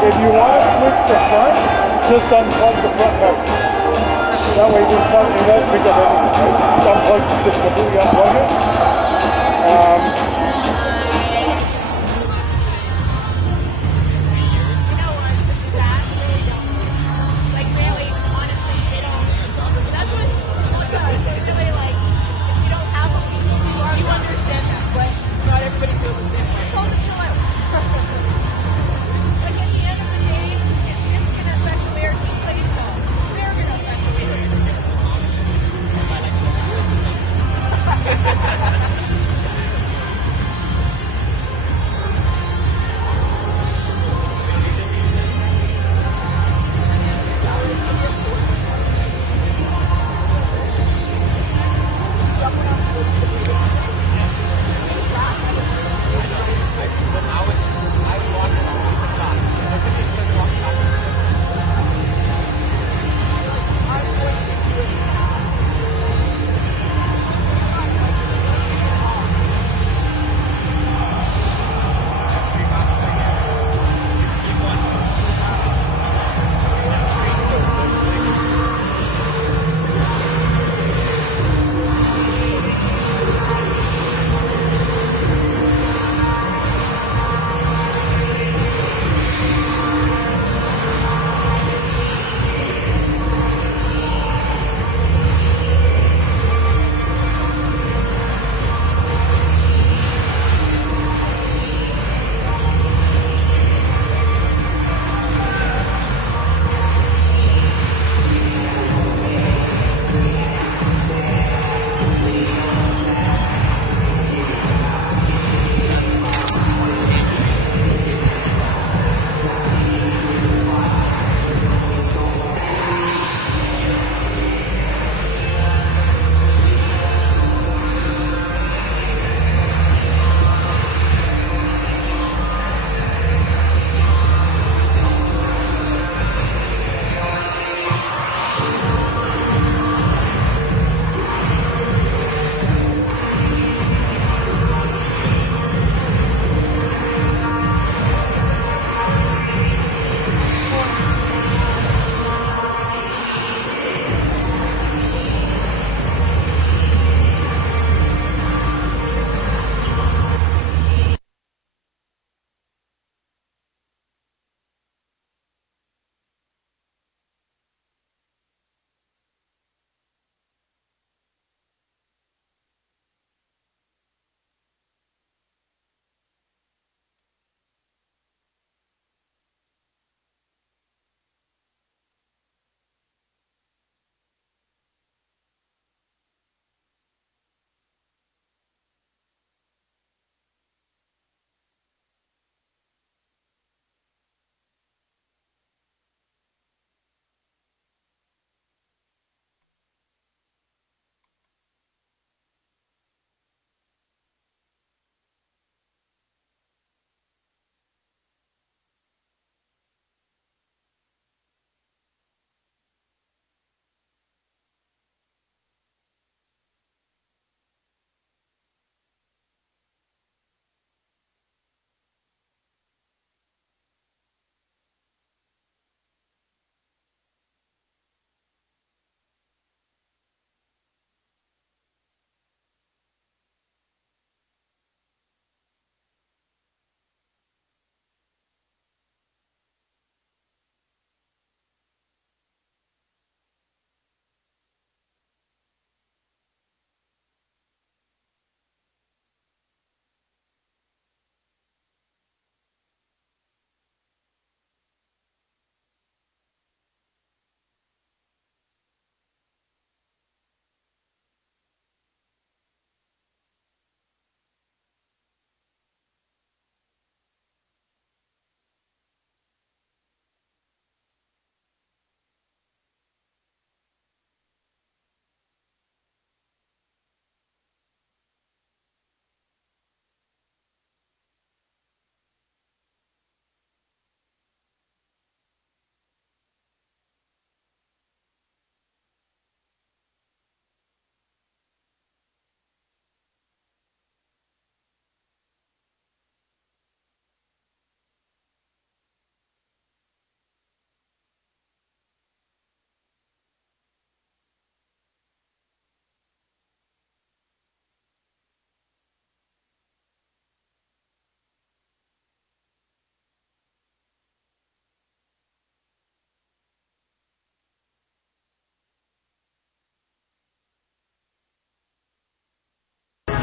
If you want to switch the front, just unplug the front part. That way this part, you won't pick up anything. Just unplug, just completely unplug it.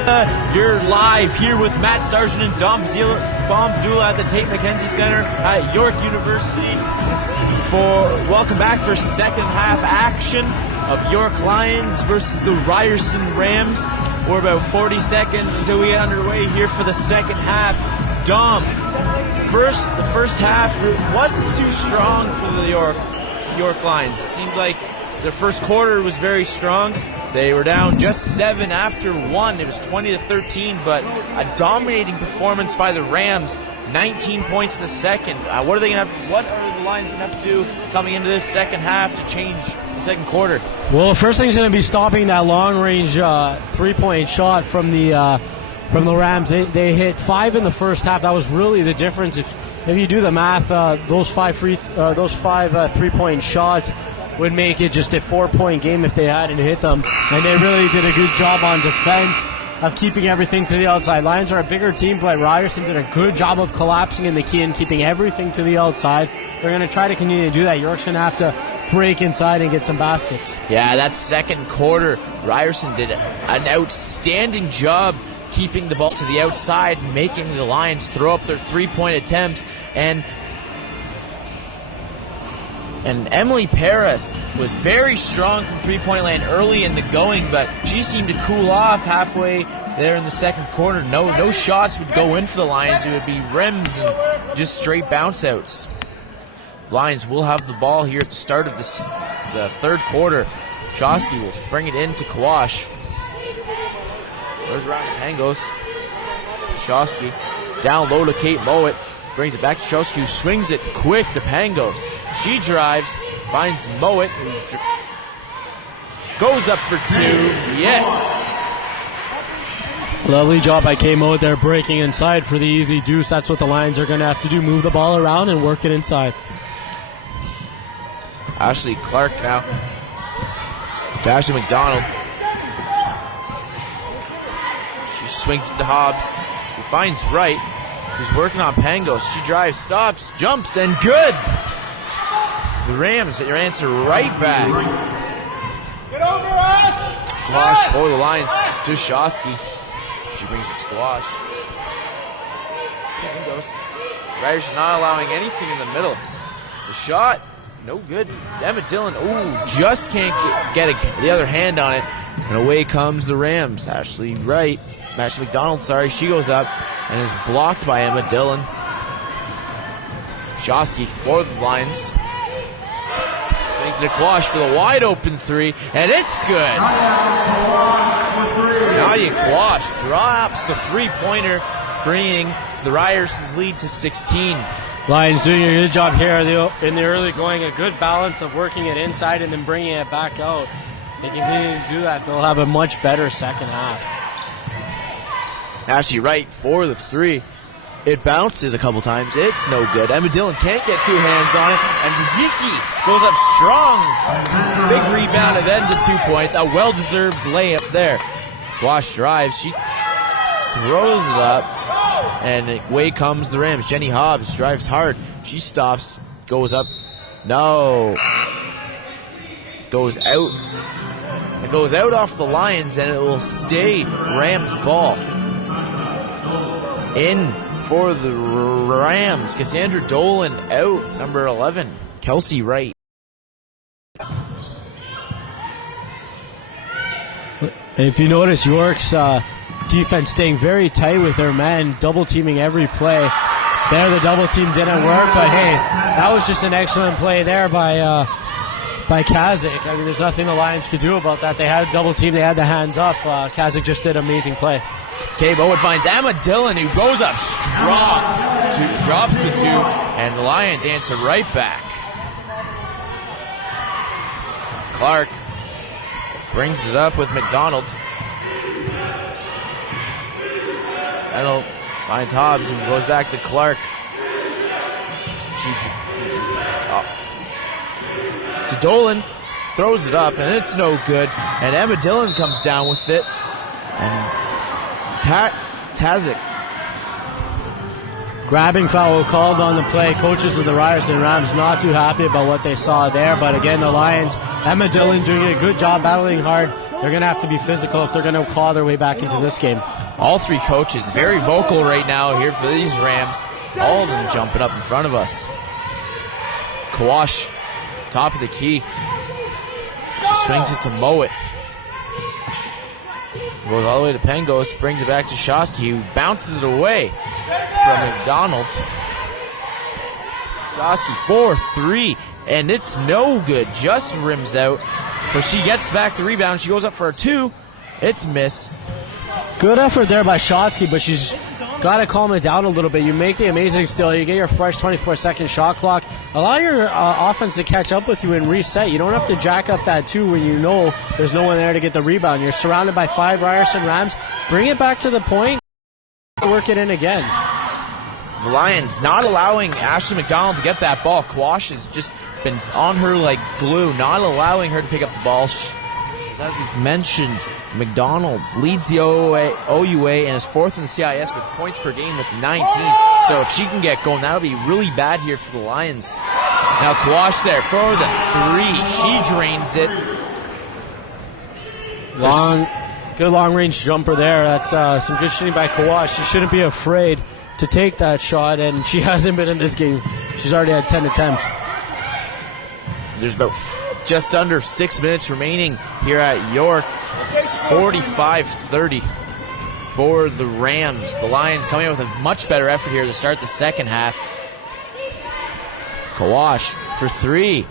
You're live here with Matt Sargent and Dom Abdullah at the Tate McKenzie Center at York University. Welcome back for second half action of York Lions versus the Ryerson Rams. We're about 40 seconds until we get underway here for the second half. Dom, the first half wasn't too strong for the York Lions. It seemed like their first quarter was very strong. They were down just 7 after 1. It was 20-13, but a dominating performance by the Rams. 19 points in the second. What are the Lions going to have to do coming into this second half to change the second quarter? Well, first thing's going to be stopping that long-range three-point shot from the Rams. They hit 5 in the first half. That was really the difference. If you do the math, those five three-point shots would make it just a 4-point game if they hadn't hit them. And they really did a good job on defense of keeping everything to the outside. Lions are a bigger team, but Ryerson did a good job of collapsing in the key and keeping everything to the outside. They're going to try to continue to do that. York's going to have to break inside and get some baskets. Yeah, that second quarter, Ryerson did an outstanding job keeping the ball to the outside, making the Lions throw up their three-point attempts. And Emily Paris was very strong from three-point land early in the going, but she seemed to cool off halfway there in the second quarter. No shots would go in for the Lions. It would be rims and just straight bounce-outs. Lions will have the ball here at the start of the third quarter. Shosky will bring it in to Kawash. Goes around to Pangos. Shosky down low to Kate Mowat. Brings it back to Shosky, who swings it quick to Pangos. She drives, finds Mowat, who goes up for 2. Yes! Lovely job by Kate Mowat there, breaking inside for the easy deuce. That's what the Lions are going to have to do, move the ball around and work it inside. Ashley Clark now. To Ashley McDonald. She swings it to Hobbs, who finds Wright, who's working on Pangos. She drives, stops, jumps, and good! The Rams get your answer right back. Get over us! Kawash for the Lions to Shosky. She brings it to Kawash. Pangos. Ryerson not allowing anything in the middle. The shot, no good. Emma Dillon, just can't get the other hand on it. And away comes the Rams. Ashley McDonald, she goes up and is blocked by Emma Dillon. Shosky for the Lions. Swings to Kawash for the wide open 3, and it's good. Nadia Kawash drops the three-pointer, bringing the Ryerson's lead to 16. Lions doing a good job here in the early going, a good balance of working it inside and then bringing it back out. They continue to do that, they'll have a much better second half. Ashley Wright for the 3. It bounces a couple times. It's no good. Emma Dillon can't get 2 hands on it. And Taziki goes up strong. Big rebound and then to 2 points. A well-deserved layup there. Wash drives. She throws it up. And away comes the Rams. Jenny Hobbs drives hard. She stops. Goes up. No. Goes out. It goes out off the Lions and it will stay Rams ball. In for the Rams, Cassandra Dolan out, number 11, Kelsey Wright. If you notice, York's defense staying very tight with their men, double teaming every play. There, the double team didn't work, but hey, that was just an excellent play there by Kazik. I mean, there's nothing the Lions could do about that. They had a double team, they had the hands up. Kazik just did an amazing play. Kay Bowen finds Emma Dillon, who goes up strong, drops the 2, and the Lions answer right back. Clark brings it up with McDonald. Reynolds finds Hobbs, who goes back to Clark. To Dolan, throws it up, and it's no good. And Emma Dillon comes down with it. And Tazik. Grabbing foul called on the play. Coaches of the Ryerson Rams not too happy about what they saw there, but again, the Lions, Emma Dillon doing a good job battling hard. they're going to have to be physical if they're going to claw their way back into this game. All three coaches very vocal right now here for these Rams. All of them jumping up in front of us. Kawash, top of the key. She swings it to Mowat. Goes all the way to Pengos, brings it back to Shosky, who bounces it away from McDonald. Shosky 4-3, and it's no good. Just rims out, but she gets back the rebound. She goes up for a 2. It's missed. Good effort there by Shosky, but she's got to calm it down a little bit. You make the amazing steal. You get your fresh 24-second shot clock. Allow your offense to catch up with you and reset. You don't have to jack up that 2 when you know there's no one there to get the rebound. You're surrounded by 5 Ryerson Rams. Bring it back to the point. Work it in again. The Lions not allowing Ashley McDonald to get that ball. Kawash has just been on her like glue, not allowing her to pick up the ball. As we've mentioned, McDonald leads the OUA and is 4th in the CIS with points per game with 19. So if she can get going, that'll be really bad here for the Lions. Now Kawash there for the 3. She drains it. Good long-range jumper there. That's some good shooting by Kawash. She shouldn't be afraid to take that shot, and she hasn't been in this game. She's already had 10 attempts. There's about just under 6 minutes remaining here at York. It's 45-30 for the Rams. The Lions coming out with a much better effort here to start the second half. Kawash for 3.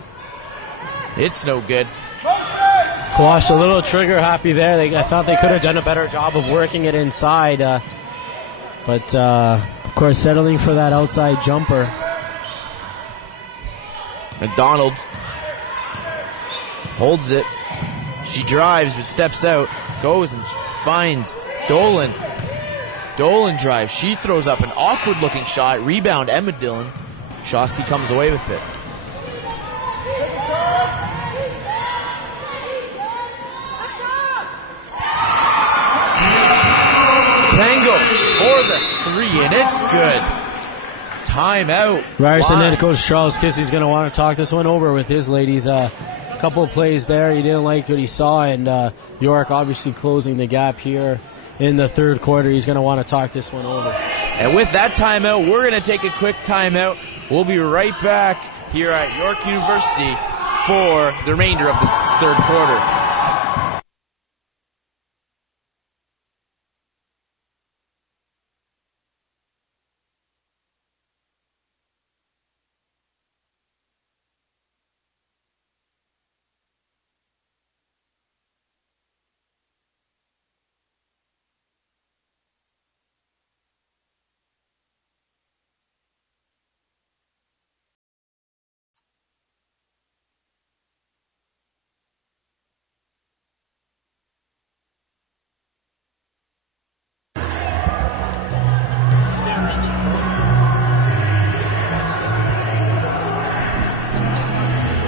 It's no good. Kawash a little trigger happy there. I thought they could have done a better job of working it inside. But of course, settling for that outside jumper. McDonald holds it. She drives but steps out. Goes and finds Dolan. Dolan drives. She throws up an awkward looking shot. Rebound Emma Dillon. Shosky comes away with it. Pangos for the 3, and it's good. Timeout. Ryerson head coach Charles Kissey's going to want to talk this one over with his ladies. A couple of plays there. He didn't like what he saw, and York obviously closing the gap here in the third quarter. He's going to want to talk this one over. And with that timeout, we're going to take a quick timeout. We'll be right back here at York University for the remainder of this third quarter.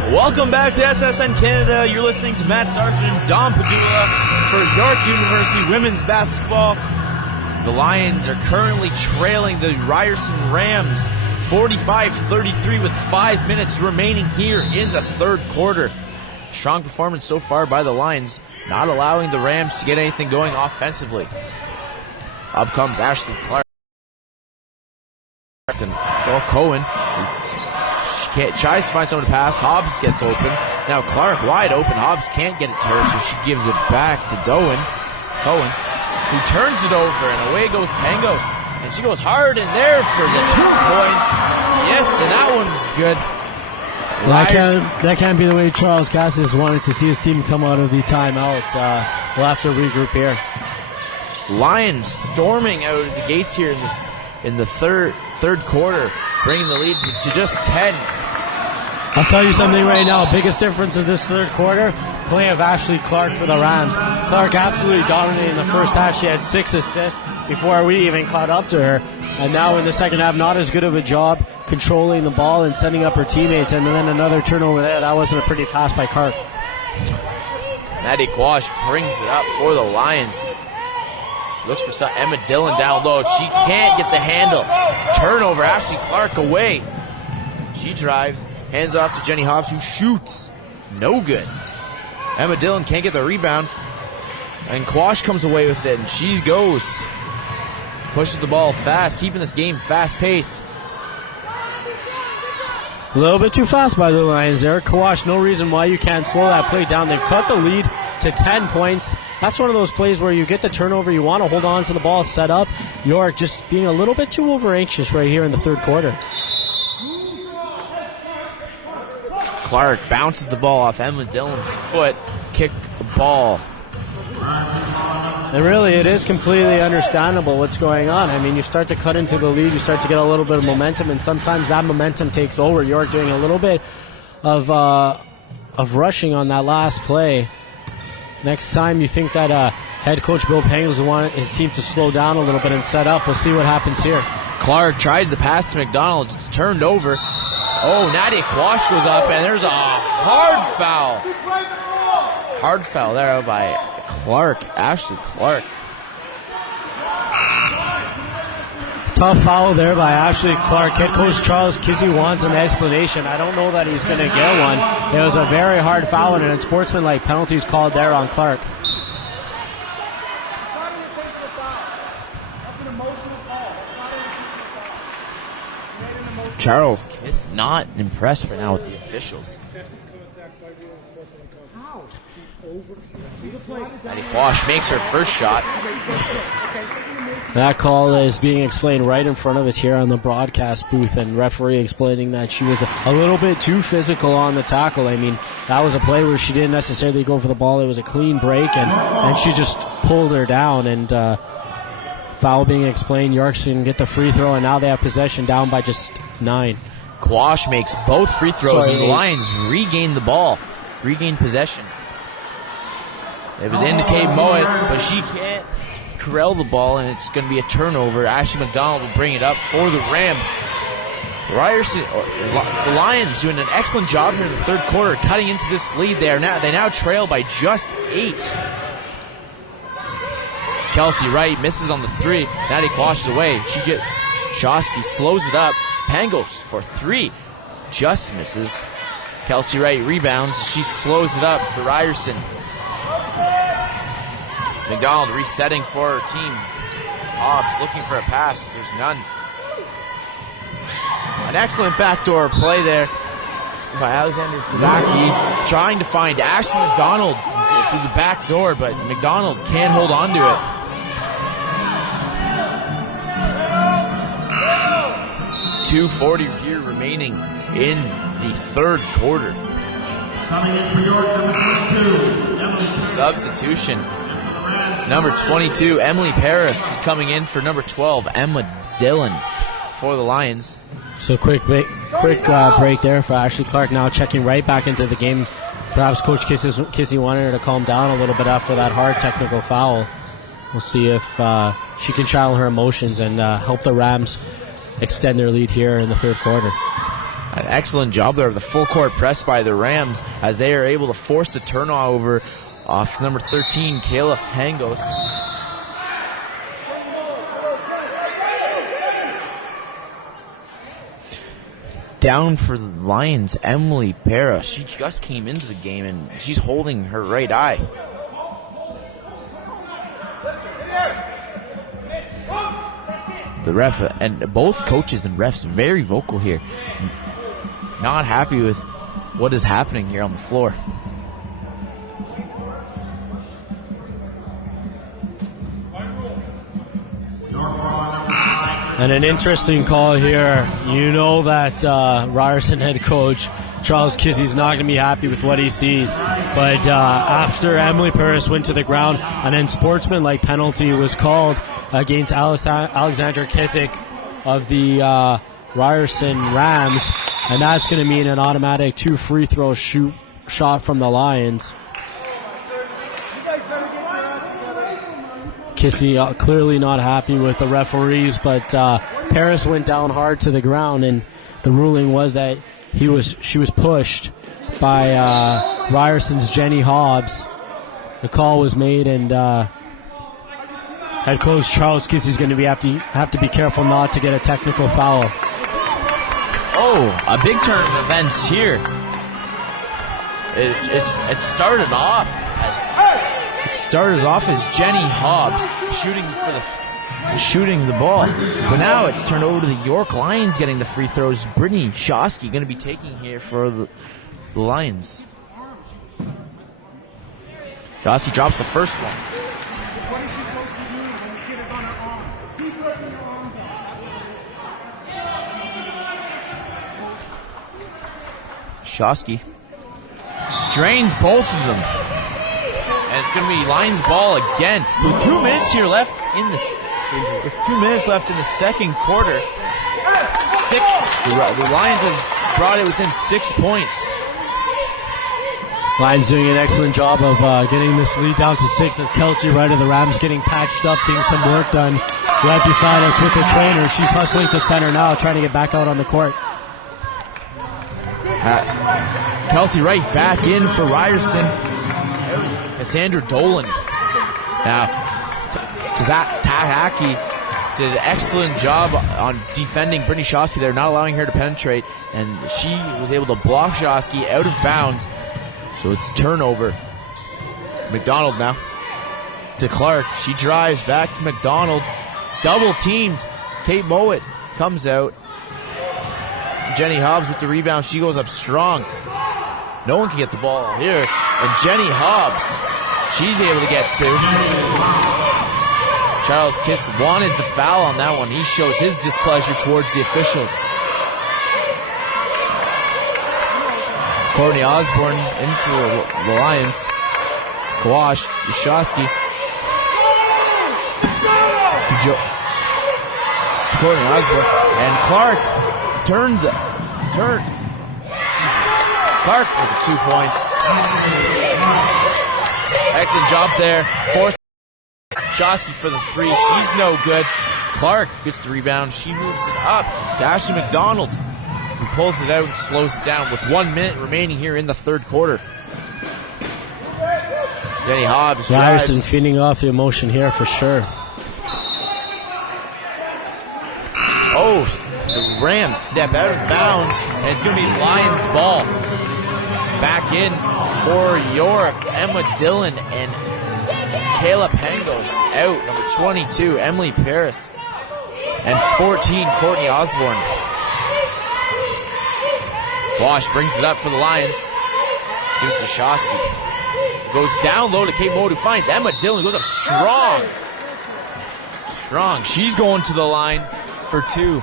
Welcome back to SSN Canada. You're listening to Matt Sargent and Dom Padula for York University women's basketball. The Lions are currently trailing the Ryerson Rams 45-33 with 5 minutes remaining here in the third quarter. Strong performance so far by the Lions, not allowing the Rams to get anything going offensively. Up comes Ashley Clark. And Cohen tries to find someone to pass. Hobbs gets open. Now Clark wide open. Hobbs can't get it to her, so she gives it back to Cohen, who turns it over, and away goes Pangos. And she goes hard in there for the 2 points. Yes, and that one's good. That can't be the way Charles Cassis wanted to see his team come out of the timeout. We'll have to regroup here. Lions storming out of the gates here in the third quarter, bringing the lead to just 10. I'll tell you something right now. Biggest difference in this third quarter, play of Ashley Clark for the Rams. Clark absolutely dominating the first half. She had 6 assists before we even caught up to her. And now in the second half, not as good of a job controlling the ball and setting up her teammates. And then another turnover there. That wasn't a pretty pass by Clark. Maddie Quash brings it up for the Lions. Looks for some Emma Dillon down low. She can't get the handle. Turnover. Ashley Clark away. She drives. Hands off to Jenny Hobbs, who shoots. No good. Emma Dillon can't get the rebound. And Quash comes away with it, and she goes. Pushes the ball fast, keeping this game fast-paced. A little bit too fast by the Lions there. Kawash, no reason why you can't slow that play down. They've cut the lead to 10 points. That's one of those plays where you get the turnover, you want to hold on to the ball, set up. York just being a little bit too over-anxious right here in the third quarter. Clark bounces the ball off Emily Dillon's foot. Kick the ball. And really, it is completely understandable what's going on. I mean, you start to cut into the lead, you start to get a little bit of momentum, and sometimes that momentum takes over. York doing a little bit of rushing on that last play. Next time you think that head coach Bill Pangos will want his team to slow down a little bit and set up. We'll see what happens here. Clark tries the pass to McDonald. It's turned over. Oh, Nadia Quash goes up, and there's a hard foul. Hard foul there by Clark, Ashley Clark. Tough foul there by Ashley Clark. Head coach Charles Kissy wants an explanation. I don't know that he's going to get one. It was a very hard foul, and a sportsmanlike penalties called there on Clark. Charles Kiss not impressed right now with the officials. Nadia Quash makes her first shot. That call is being explained right in front of us here on the broadcast booth, and referee explaining that she was a little bit too physical on the tackle. I mean, that was a play where she didn't necessarily go for the ball. It was a clean break, and she just pulled her down, and foul being explained. York's going to get the free throw, and now they have possession down by just 9. Quash makes both free throws, and the Lions regain the ball, regain possession. It was in to Kate Mowat, but she can't corral the ball, and it's going to be a turnover. Ashley McDonald will bring it up for the Rams. The Lions doing an excellent job here in the third quarter, cutting into this lead. They now trail by just 8. Kelsey Wright misses on the 3. Nadia Quash is away. Shosky slows it up. Pangos for 3. Just misses. Kelsey Wright rebounds. She slows it up for Ryerson. McDonald resetting for her team. Hobbs looking for a pass. There's none. An excellent backdoor play there by Alexander Tazaki, trying to find Ashley McDonald through the back door, but McDonald can't hold on to it. .240 here remaining in the third quarter. Subbing in for York, number 22, Emily Paris. Substitution. Number 22, Emily Paris, who's coming in for number 12, Emma Dillon for the Lions. So quick break there for Ashley Clark, now checking right back into the game. Perhaps Coach Kissy wanted her to calm down a little bit after that hard technical foul. We'll see if she can channel her emotions and help the Rams extend their lead here in the third quarter. An excellent job there of the full court press by the Rams as they are able to force the turnover off number 13, Kayla Pangos. Down for the Lions, Emily Para. She just came into the game and she's holding her right eye. The ref and both coaches and refs very vocal here. Not happy with what is happening here on the floor. And an interesting call here. You know that Ryerson head coach Charles Kissy's not going to be happy with what he sees. But after Emily Paris went to the ground, and then sportsmanlike penalty was called against Alexandra Kissick of the Ryerson Rams, and that's going to mean an automatic 2 free throw shot from the Lions. Kissy clearly not happy with the referees, but Paris went down hard to the ground, and the ruling was that she was pushed by Ryerson's Jenny Hobbs. The call was made, and head coach Charles Kissy's going to have to be careful not to get a technical foul. Oh, a big turn of events here. It started off as It started off as Jenny Hobbs shooting the ball, but now it's turned over to the York Lions getting the free throws. Brittany Shosky going to be taking here for the Lions. Shosky drops the first one. Shosky strains both of them. And it's going to be Lions ball again. With 2 minutes here left in the 2 minutes left in the second quarter. The Lions have brought it within 6 points. Lions doing an excellent job of getting this lead down to 6 as Kelsey Wright of the Rams getting patched up, getting some work done right beside us with the trainer. She's hustling to center now, trying to get back out on the court. Kelsey Wright back in for Ryerson. Cassandra Dolan. Now, Tahaki did an excellent job on defending Brittany Shosky there, not allowing her to penetrate, and she was able to block Shosky out of bounds. So it's turnover. McDonald now to Clark. She drives back to McDonald. Double teamed. Kate Mowat comes out. Jenny Hobbs with the rebound. She goes up strong. No one can get the ball here. And Jenny Hobbs, she's able to get two. Charles Kiss wanted the foul on that one. He shows his displeasure towards the officials. Courtney Osborne in for the Lions. Kawash to Shosky. To Courtney Osborne. And Clark Clark with the 2 points. Excellent job there. Forced Shosky for the three. She's no good. Clark gets the rebound. She moves it up to Ashley McDonald, who pulls it out and slows it down with 1 minute remaining here in the third quarter. Jenny Hobbs Ryerson drives. feeding off the emotion here for sure. Oh, the Rams step out of bounds, and it's going to be Lions ball. Back in for York, Emma Dillon and Kayla Pangos out. Number 22, Emily Paris. And 14, Courtney Osborne. Wash brings it up for the Lions. Gives to Shosky. Goes down low to Kate Mode, who finds Emma Dillon. Goes up strong. She's going to the line for two.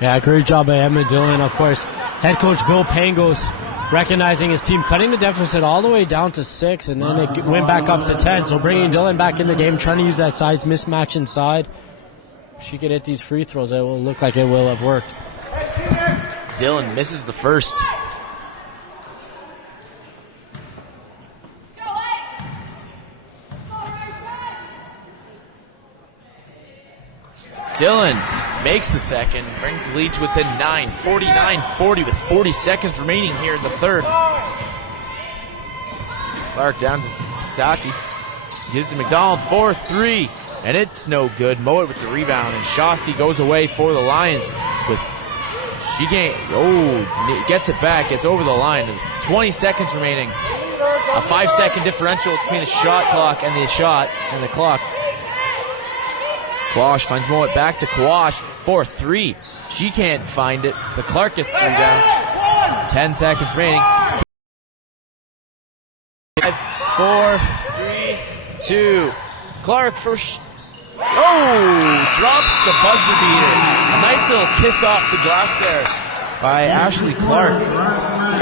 Yeah, great job by Emma Dillon. Of course, head coach Bill Pangos recognizing his team, cutting the deficit all the way down to 6, and then it went back up to 10. So bringing Dillon back in the game, trying to use that size mismatch inside. If she could hit these free throws, it will look like it will have worked. Dillon misses the first. Dillon makes the second, brings the lead to within 9, 49-40 with 40 seconds remaining here in the third. Clark down to Taki. Gives to McDonald 4-3, and it's no good. Mowat with the rebound, and Shosky goes away for the Lions with gets it back, gets over the line. There's 20 seconds remaining. A 5-second differential between the shot clock and the clock. Kawash finds Mowat back to Kawash. 4-3. She can't find it, but Clark gets the rebound. 10 seconds remaining. 5, 4, 3, 2. Clark first. Drops the buzzer beater. A nice little kiss off the glass there by Ashley Clark.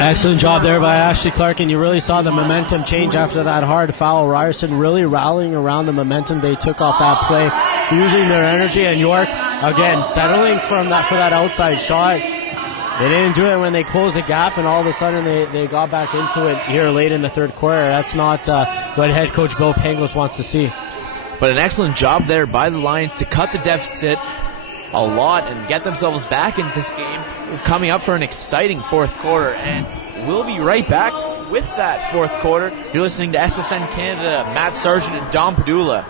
Excellent job there by Ashley Clark, and you really saw the momentum change after that hard foul. Ryerson really rallying around the momentum they took off that play, using their energy, and York again settling for that outside shot. They didn't do it when they closed the gap, and all of a sudden they got back into it here late in the third quarter. That's not what head coach Bill Pangos wants to see. But an excellent job there by the Lions to cut the deficit a lot and get themselves back into this game, coming up for an exciting fourth quarter. And we'll be right back with that fourth quarter. You're listening to SSN Canada, Matt Sargent and Dom Padula.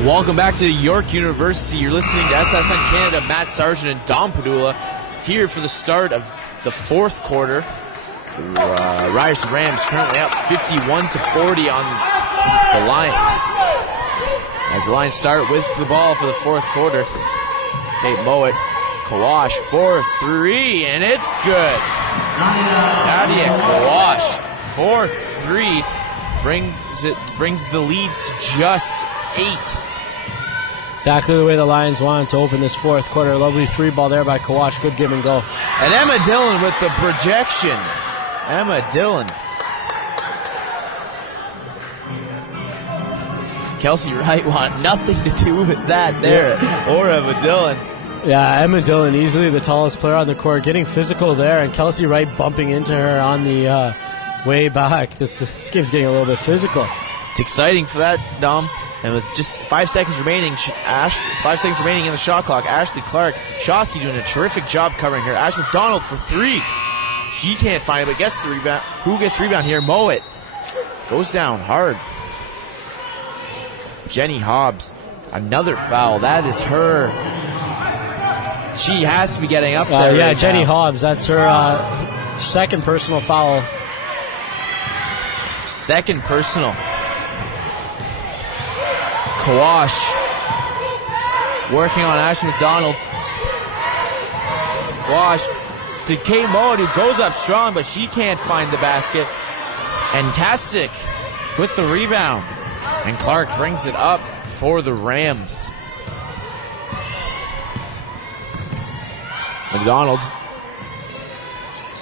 Welcome back to York University. You're listening to SSN Canada. Matt Sargent and Dom Padula here for the start of the fourth quarter. The Ryerson Rams currently up 51-40 on the Lions. As the Lions start with the ball for the fourth quarter. Kate Mowat, Kawash for three, and it's good. Nadia Kawash for three brings the lead to just 8. Exactly the way the Lions wanted to open this fourth quarter. Lovely 3-ball there by Kawash. Good give and go. And Emma Dillon with the projection. Emma Dillon. Kelsey Wright want nothing to do with that there. Or Emma Dillon. Yeah, Emma Dillon, easily the tallest player on the court, getting physical there, and Kelsey Wright bumping into her on the way back. This game's getting a little bit physical. It's exciting for that, Dom. And with just 5 seconds remaining, 5 seconds remaining in the shot clock, Ashley Clark, Shosky doing a terrific job covering her. Ash McDonald for 3. She can't find it, but gets the rebound. Who gets the rebound here? Mowat. Goes down hard. Jenny Hobbs, another foul. That is her. She has to be getting up there. Yeah, right Jenny now. Hobbs. That's her second personal foul. Second personal. Kawash working on Ash McDonald. Kawash to Kate Mowat, who goes up strong, but she can't find the basket. And Kasich with the rebound. And Clark brings it up for the Rams. McDonald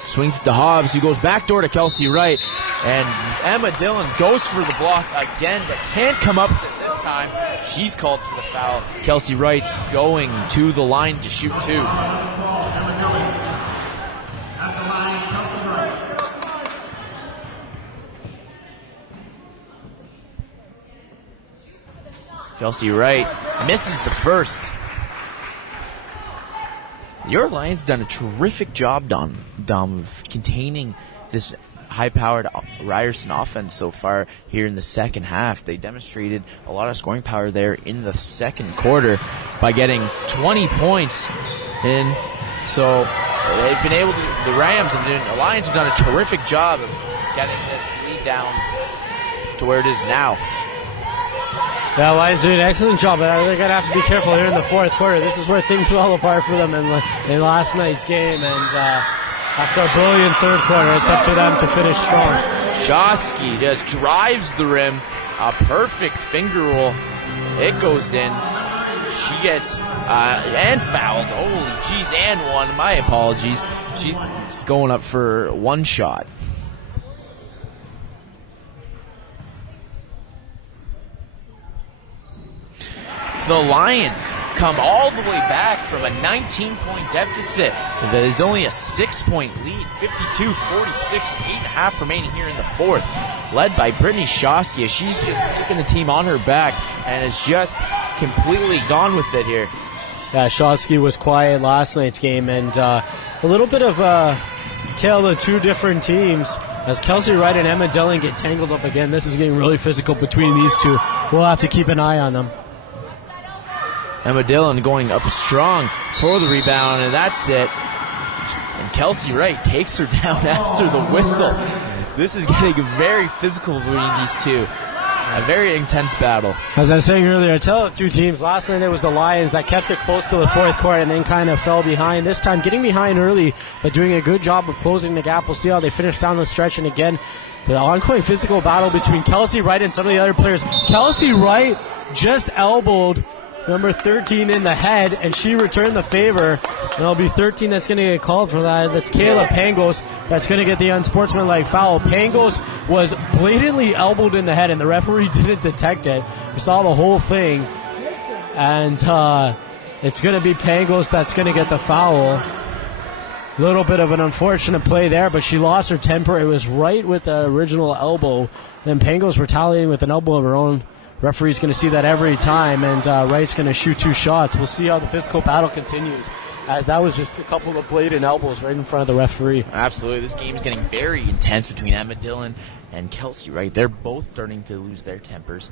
swings it to Hobbs, who goes backdoor to Kelsey Wright. And Emma Dillon goes for the block again, but can't come up with it this time. She's called for the foul. Kelsey Wright's going to the line to shoot 2. Emma Dillon. At the line, Kelsey Wright. Kelsey Wright misses the first. Your Lions done a terrific job, Dom, of containing this high-powered Ryerson offense so far here in the second half. They demonstrated a lot of scoring power there in the second quarter by getting 20 points in. So they've been able to, the Lions have done a terrific job of getting this lead down to where it is now. Yeah, Lions doing an excellent job, but they're going to have to be careful here in the fourth quarter. This is where things fell apart for them in last night's game, and after a brilliant third quarter, it's up to them to finish strong. Shosky just drives the rim, a perfect finger roll. It goes in. She gets and fouled. Holy jeez, and one. My apologies. She's going up for one shot. The Lions come all the way back from a 19-point deficit. There's only a 6-point lead, 52-46, 8.5 remaining here in the fourth, led by Brittany Shosky. She's just taking the team on her back and has just completely gone with it here. Yeah, Shosky was quiet last night's game, and a little bit of a tale of two different teams. As Kelsey Wright and Emma Dillon get tangled up again, this is getting really physical between these two. We'll have to keep an eye on them. Emma Dillon going up strong for the rebound, and that's it. And Kelsey Wright takes her down after the whistle. This is getting very physical between these two. A very intense battle. As I was saying earlier, I tell the two teams, last night it was the Lions that kept it close to the fourth quarter and then kind of fell behind. This time getting behind early, but doing a good job of closing the gap. We'll see how they finish down the stretch. And again, the ongoing physical battle between Kelsey Wright and some of the other players. Kelsey Wright just elbowed number 13 in the head, and she returned the favor, and it'll be 13 that's going to get called for that. That's Kayla Pangos that's going to get the unsportsmanlike foul. Pangos was blatantly elbowed in the head, and the referee didn't detect it. We saw the whole thing, and it's going to be Pangos that's going to get the foul. A little bit of an unfortunate play there, but she lost her temper. It was right with the original elbow, and Pangos retaliating with an elbow of her own. Referee's going to see that every time, and Wright's going to shoot 2 shots. We'll see how the physical battle continues, as that was just a couple of blatant elbows right in front of the referee. Absolutely. This game is getting very intense between Emma Dillon and Kelsey Wright. They're both starting to lose their tempers.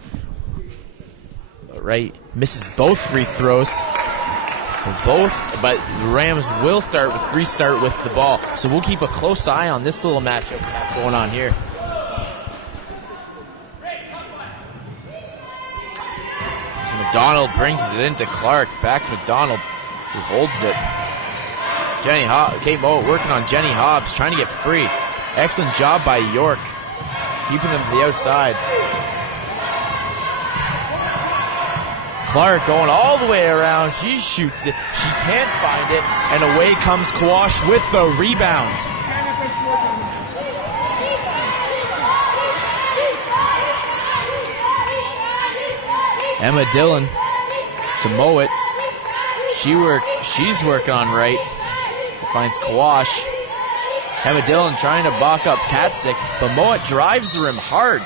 right, misses both free throws. But the Rams will restart with the ball. So we'll keep a close eye on this little matchup going on here. McDonald brings it into Clark. Back to McDonald, who holds it. Kate Moe working on Jenny Hobbs, trying to get free. Excellent job by York, keeping them to the outside. Clark going all the way around. She shoots it. She can't find it. And away comes Quash with the rebound. Emma Dillon to Mowat. She's working on right. Finds Quash. Emma Dillon trying to balk up Katsick, but Mowat drives the rim hard.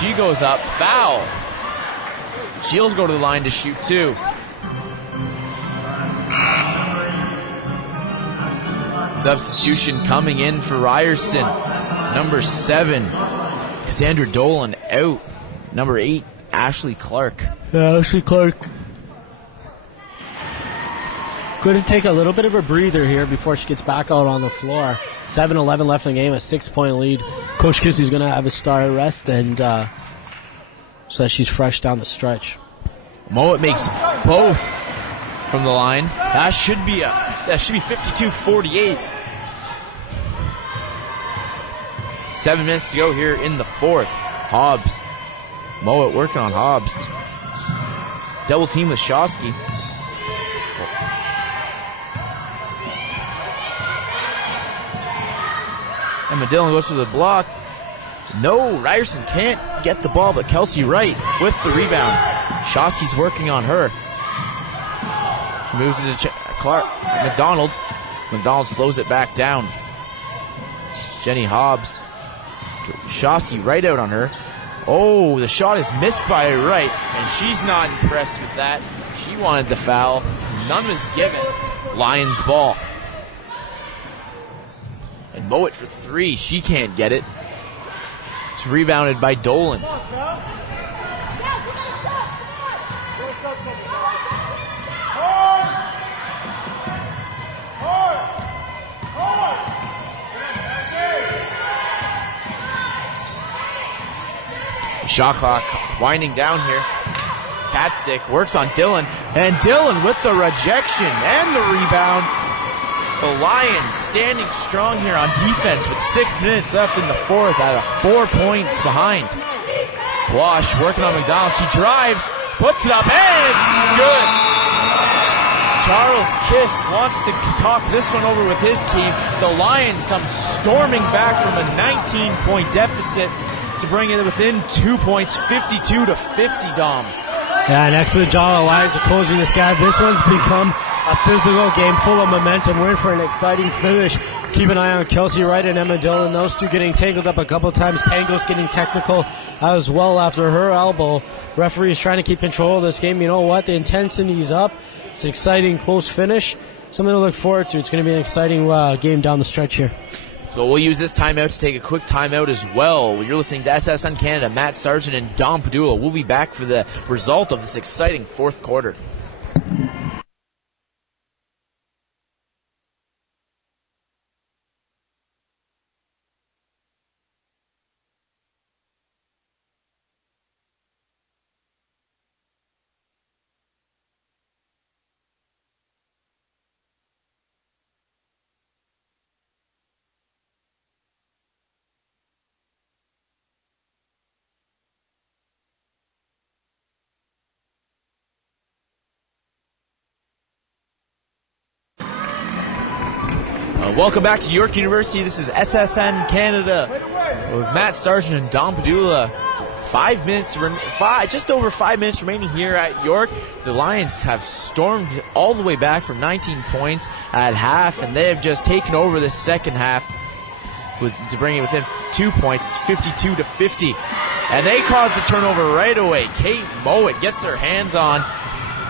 She goes up, foul. Shields go to the line to shoot two. Substitution coming in for Ryerson. Number 7, Cassandra Dolan out. Number 8, Ashley Clark. Yeah, Ashley Clark. Going to take a little bit of a breather here before she gets back out on the floor. 7-11 left in the game, a 6-point lead. Coach Kizzy's going to have a star rest and so that she's fresh down the stretch. Mowat makes both from the line. That should be 52-48. 7 minutes to go here in the fourth. Hobbs. Mowat working on Hobbs. Double team with Shosky. Emma Dillon goes to the block. No, Ryerson can't get the ball, but Kelsey Wright with the rebound. Shosky's working on her. She moves it to McDonald. McDonald slows it back down. Jenny Hobbs. Shosky right out on her. Oh, the shot is missed by Wright, and she's not impressed with that. She wanted the foul. None was given. Lions ball. And Mowat for 3. She can't get it. It's rebounded by Dolan. Shot clock winding down here. Katsick works on Dillon, and Dillon with the rejection and the rebound. The Lions standing strong here on defense with 6 minutes left in the fourth at a 4 points behind. Quash working on McDonald. She drives, puts it up, and it's good. Charles Kiss wants to talk this one over with his team. The Lions come storming back from a 19-point deficit to bring it within 2 points, 52-50, Dom. Yeah, and excellent job. The Lions are closing this gap. This one's become a physical game full of momentum. We're in for an exciting finish. Keep an eye on Kelsey Wright and Emma Dillon. Those two getting tangled up a couple times. Pangos getting technical as well after her elbow. Referee is trying to keep control of this game. You know what? The intensity is up. It's an exciting, close finish. Something to look forward to. It's going to be an exciting game down the stretch here. So we'll use this timeout to take a quick timeout as well. You're listening to SSN Canada. Matt Sargent and Dom Padula. We'll be back for the result of this exciting fourth quarter. Welcome back to York University. This is SSN Canada with Matt Sargent and Dom Padula. Just over 5 minutes remaining here at York. The Lions have stormed all the way back from 19 points at half, and they have just taken over the second half to bring it within 2 points. It's 52-50, and they caused the turnover right away. Kate Mowat gets her hands on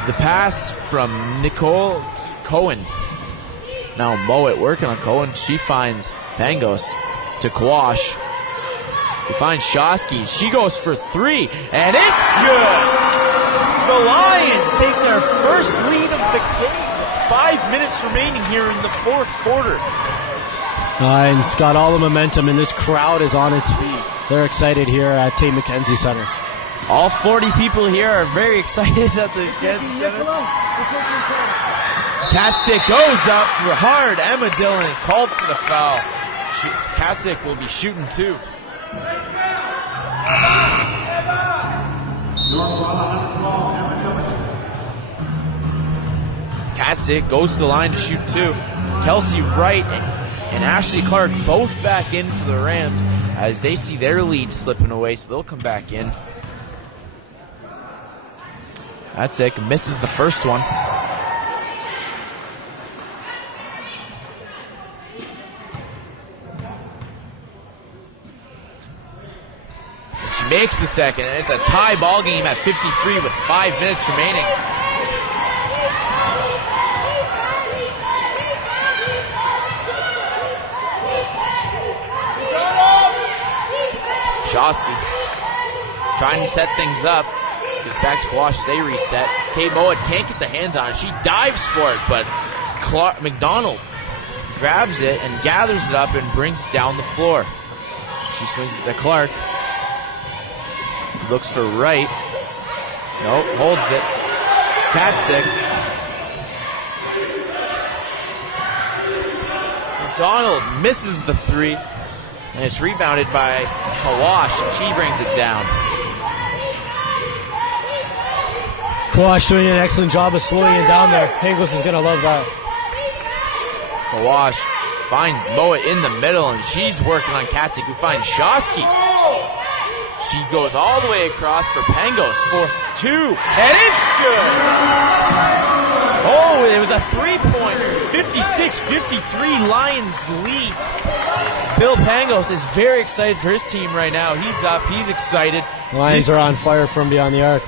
the pass from Nicole Cohen. Now Mowat working on Cohen. She finds Pangos to Quash. He finds Shosky. She goes for 3, and it's good. The Lions take their first lead of the game. 5 minutes remaining here in the fourth quarter. Lions got all the momentum, and this crowd is on its feet. They're excited here at Tate McKenzie Center. All 40 people here are very excited at the Kansas Center. Catstick goes up for hard. Emma Dillon is called for the foul. Catstick will be shooting too. Catstick goes to the line to shoot too. Kelsey Wright and Ashley Clark both back in for the Rams as they see their lead slipping away, so they'll come back in. Catstick misses the first one. And she makes the second, and it's a tie ball game at 53 with 5 minutes remaining. Shosky trying to set things up. Gets back to Kawash. They reset. Kate Mowat can't get the hands on it. She dives for it, but McDonald grabs it and gathers it up and brings it down the floor. She swings it to Clark. Looks for Wright. Nope, holds it. Catstick. McDonald misses the three. And it's rebounded by Kawash, and she brings it down. Kawash doing an excellent job of slowing it down there. Pangos is going to love that. Kawash finds Mowat in the middle, and she's working on Catstick, who finds Shosky. She goes all the way across for Pangos for two, and it's good! Oh, it was a three-pointer. 56-53 Lions lead. Bill Pangos is very excited for his team right now. He's up, he's excited. Lions are on fire from beyond the arc.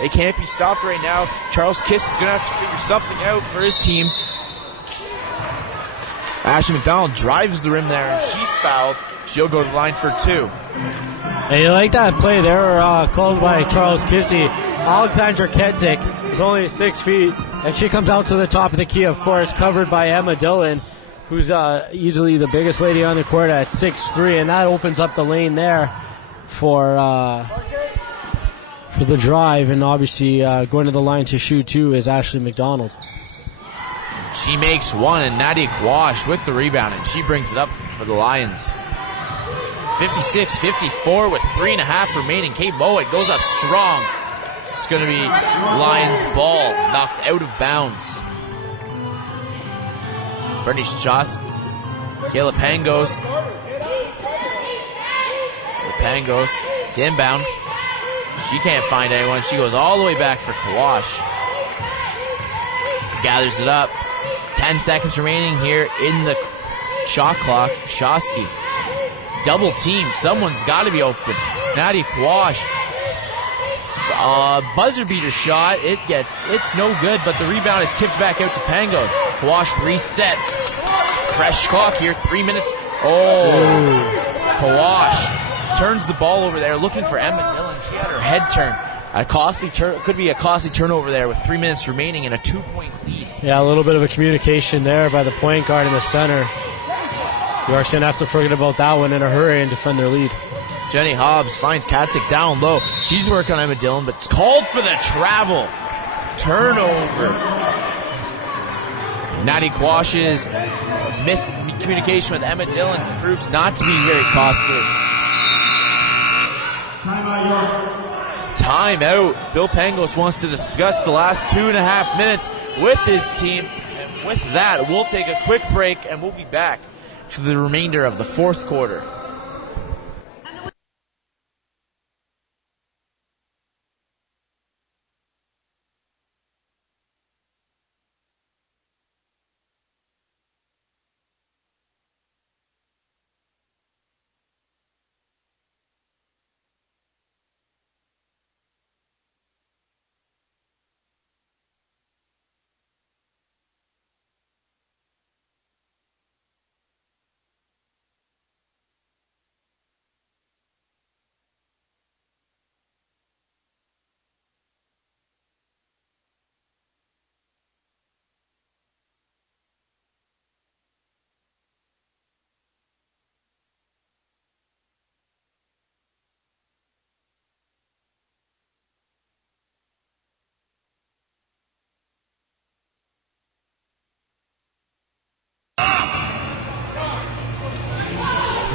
They can't be stopped right now. Charles Kiss is going to have to figure something out for his team. Ashley McDonald drives the rim there, and she's fouled. She'll go to the line for two. Hey, you like that play there called by Charles Kissy. Alexandra Ketzik is only 6 feet, and she comes out to the top of the key, of course, covered by Emma Dillon, who's easily the biggest lady on the court at 6'3", and that opens up the lane there for the drive, and obviously going to the line to shoot too is Ashley McDonald. She makes one, and Nadia Kawash with the rebound, and she brings it up for the Lions. 56-54 with 3.5 remaining. Kate Mowat goes up strong. It's going to be Lions ball knocked out of bounds. Brittany Shos. Kayla Pangos. Pangos to inbound. She can't find anyone. She goes all the way back for Kawash. Gathers it up. 10 seconds remaining here in the shot clock. Shosky. Double team. Someone's got to be open. Nadia Kawash. Buzzer beater shot. It's no good, but the rebound is tipped back out to Pangos. Kawash resets. Fresh clock here. 3 minutes. Oh. Kawash turns the ball over there looking for Emma Dillon. She had her head turned. Could be a costly turnover there with 3 minutes remaining and a 2-point lead. Yeah, a little bit of a communication there by the point guard in the center. York's going to have to forget about that one in a hurry and defend their lead. Jenny Hobbs finds Catstick down low. She's working on Emma Dillon, but it's called for the travel. Turnover. Nadia Kawash's miscommunication with Emma Dillon proves not to be very costly. Timeout. Bill Pangos wants to discuss the last 2.5 minutes with his team. And with that, we'll take a quick break and we'll be back for the remainder of the fourth quarter.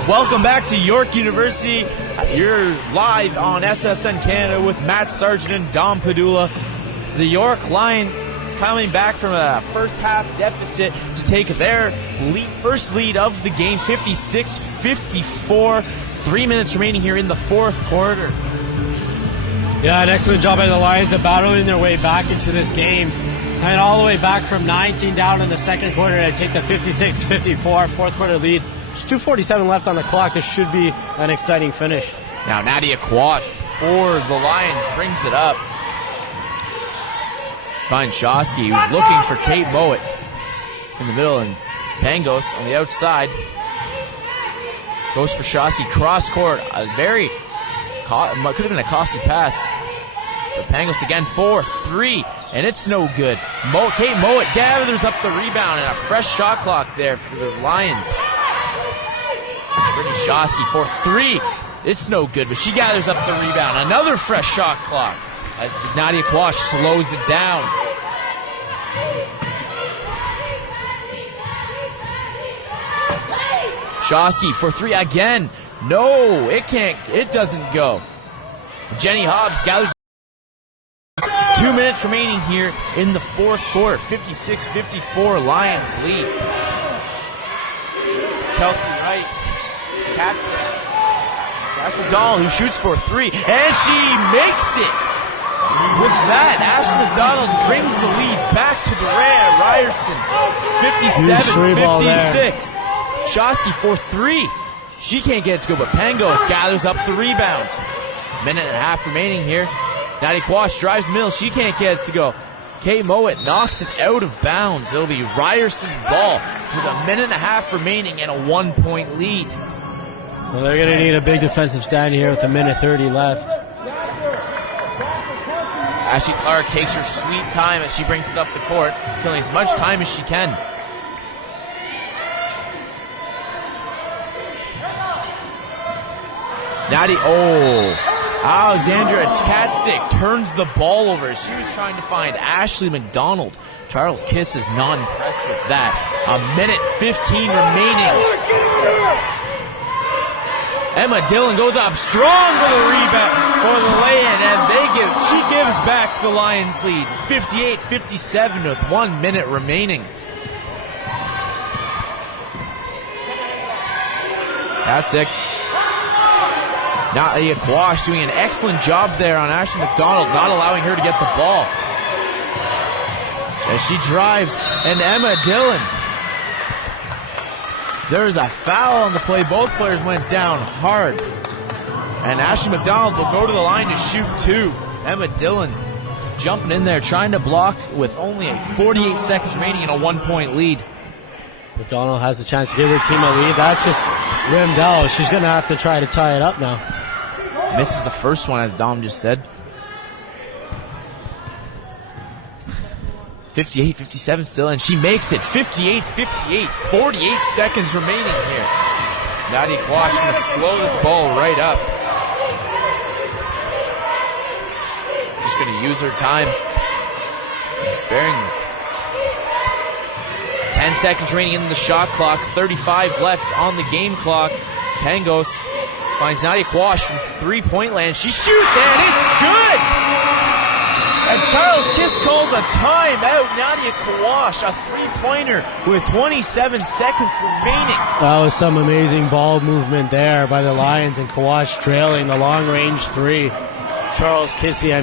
Welcome back to York University. You're live on SSN Canada with Matt Sargent and Dom Padula. The York Lions coming back from a first half deficit to take their first lead of the game, 56-54. 3 minutes remaining here in the fourth quarter. Yeah, an excellent job by the Lions of battling their way back into this game. And all the way back from 19 down in the second quarter to take the 56-54 fourth quarter lead. There's 2:47 left on the clock. This should be an exciting finish. Now Nadia Quash for the Lions brings it up. Finds Shosky, who's looking for Kate Mowat in the middle, and Pangos on the outside. Goes for Shosky, cross court. Could have been a costly pass. But Pangos again for 3, and it's no good. Kate Mowat gathers up the rebound, and a fresh shot clock there for the Lions. Brittany Shosky for 3. It's no good, but she gathers up the rebound. Another fresh shot clock. Nadia Quash slows it down. Shosky for 3 again. No, it doesn't go. Jenny Hobbs gathers. 2 minutes remaining here in the fourth quarter. 56-54 Lions lead. Kelsey Wright. Cass McDonald, who shoots for 3, and she makes it. With that, Ashley McDonald brings the lead back to the Ryerson. 57-56. Shosky for 3. She can't get it to go, but Pangos gathers up the rebound. Minute and a half remaining here. Nadia Quash drives the middle. She can't get it to go. Kate Mowat knocks it out of bounds. It'll be Ryerson ball with a minute and a half remaining and a 1-point lead. Well, they're going to need a big defensive stand here with a minute 30 left. Ashley Clark takes her sweet time as she brings it up the court, killing as much time as she can. Alexandra Katsick turns the ball over. She was trying to find Ashley McDonald. Charles Kiss is not impressed with that. A minute 15 remaining. Emma Dillon goes up strong for the rebound, for the lay-in, and she gives back the Lions lead. 58-57 with 1 minute remaining. Katsick. Nadia Quash doing an excellent job there on Ashley McDonald, not allowing her to get the ball. As she drives, and Emma Dillon. There's a foul on the play. Both players went down hard. And Ashley McDonald will go to the line to shoot 2. Emma Dillon jumping in there, trying to block with only 48 seconds remaining and a 1-point lead. McDonald has the chance to give her team a lead. That just rimmed out. She's going to have to try to tie it up now. Misses the first one, as Dom just said. 58-57 still, and she makes it. 58-58, 48 seconds remaining here. Nadia Quash going to slow this ball right up. Just going to use her time sparingly. 10 seconds remaining in the shot clock, 35 left on the game clock. Pangos finds Nadia Quash from 3-point land. She shoots, and it's good! And Charles Kiss calls a timeout. Nadia Quash, a 3-pointer with 27 seconds remaining. That was some amazing ball movement there by the Lions, and Quash trailing the long-range 3. Charles Kissy,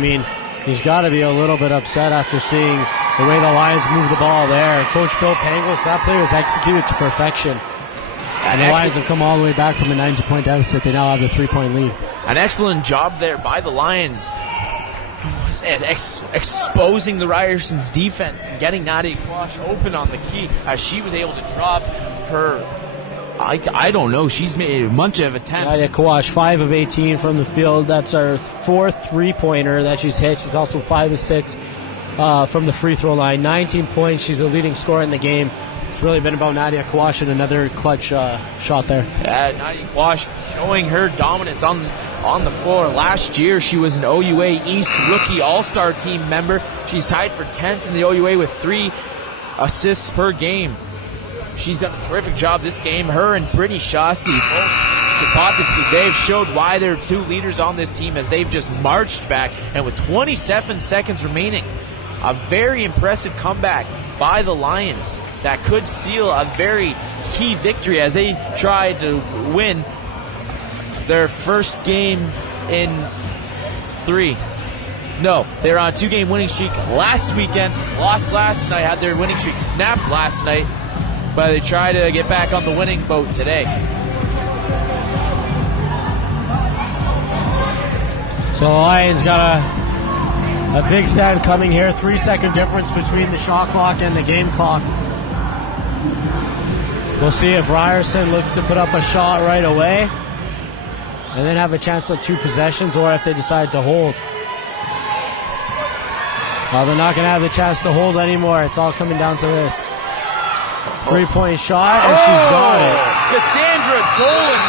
he's got to be a little bit upset after seeing the way the Lions move the ball there. Coach Bill Pangos, that play was executed to perfection. And the Lions have come all the way back from a 90-point deficit. They now have a 3-point lead. An excellent job there by the Lions, exposing the Ryerson's defense and getting Nadia Quash open on the key as she was able to drop her. I don't know. She's made a bunch of attempts. Nadia Quash, 5 of 18 from the field. That's our 4th 3-pointer that she's hit. She's also 5 of 6 from the free throw line. 19 points. She's a leading scorer in the game. It's really been about Nadia Quash and another clutch shot there. Yeah, Nadia Quash showing her dominance on the floor. Last year, she was an OUA East Rookie All-Star Team member. She's tied for 10th in the OUA with 3 assists per game. She's done a terrific job this game. Her and Brittany Shosky both They've showed why they're two leaders on this team as they've just marched back, and with 27 seconds remaining, a very impressive comeback by the Lions that could seal a very key victory as they tried to win their first game in 3. No, they were on a 2-game winning streak last weekend, lost last night, had their winning streak snapped last night, but they try to get back on the winning boat today. So the Lions got a big stand coming here. 3-second difference between the shot clock and the game clock. We'll see if Ryerson looks to put up a shot right away and then have a chance at 2 possessions, or if they decide to hold. Well, they're not going to have the chance to hold anymore. It's all coming down to this. 3-point shot, and she's got it. Cassandra Dolan,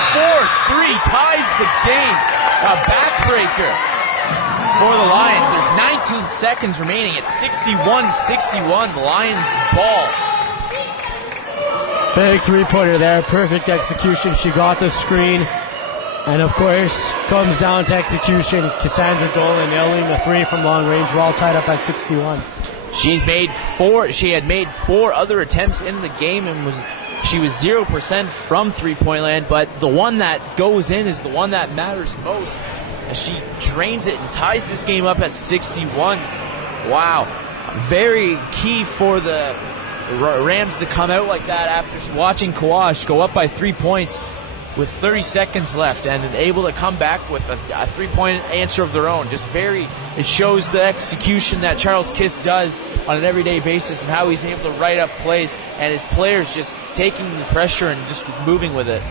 4-3, ties the game. A backbreaker for the Lions. There's 19 seconds remaining. It's 61-61, the Lions ball. Big 3-pointer there, perfect execution. She got the screen, and of course, comes down to execution. Cassandra Dolan nailing the 3 from long range. We're all tied up at 61. She had made 4 other attempts in the game and she was 0% from 3-point land, but the one that goes in is the one that matters most. As she drains it and ties this game up at 61s. Wow. Very key for the Rams to come out like that after watching Kawash go up by 3 points with 30 seconds left and able to come back with a 3-point answer of their own. It shows the execution that Charles Kiss does on an everyday basis and how he's able to write up plays and his players just taking the pressure and just moving with it.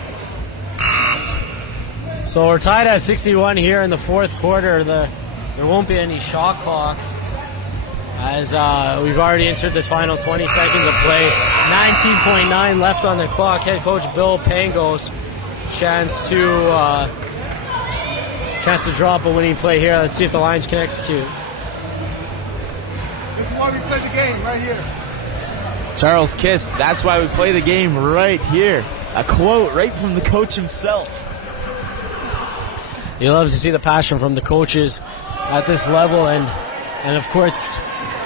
So we're tied at 61 here in the 4th quarter. There won't be any shot clock as we've already entered the final 20 seconds of play. 19.9 left on the clock. Head coach Bill Pangos chance to drop a winning play here. Let's see if the Lions can execute. This is why we play the game, right here. Charles Kiss, that's why we play the game right here. A quote right from the coach himself. He loves to see the passion from the coaches at this level, and of course,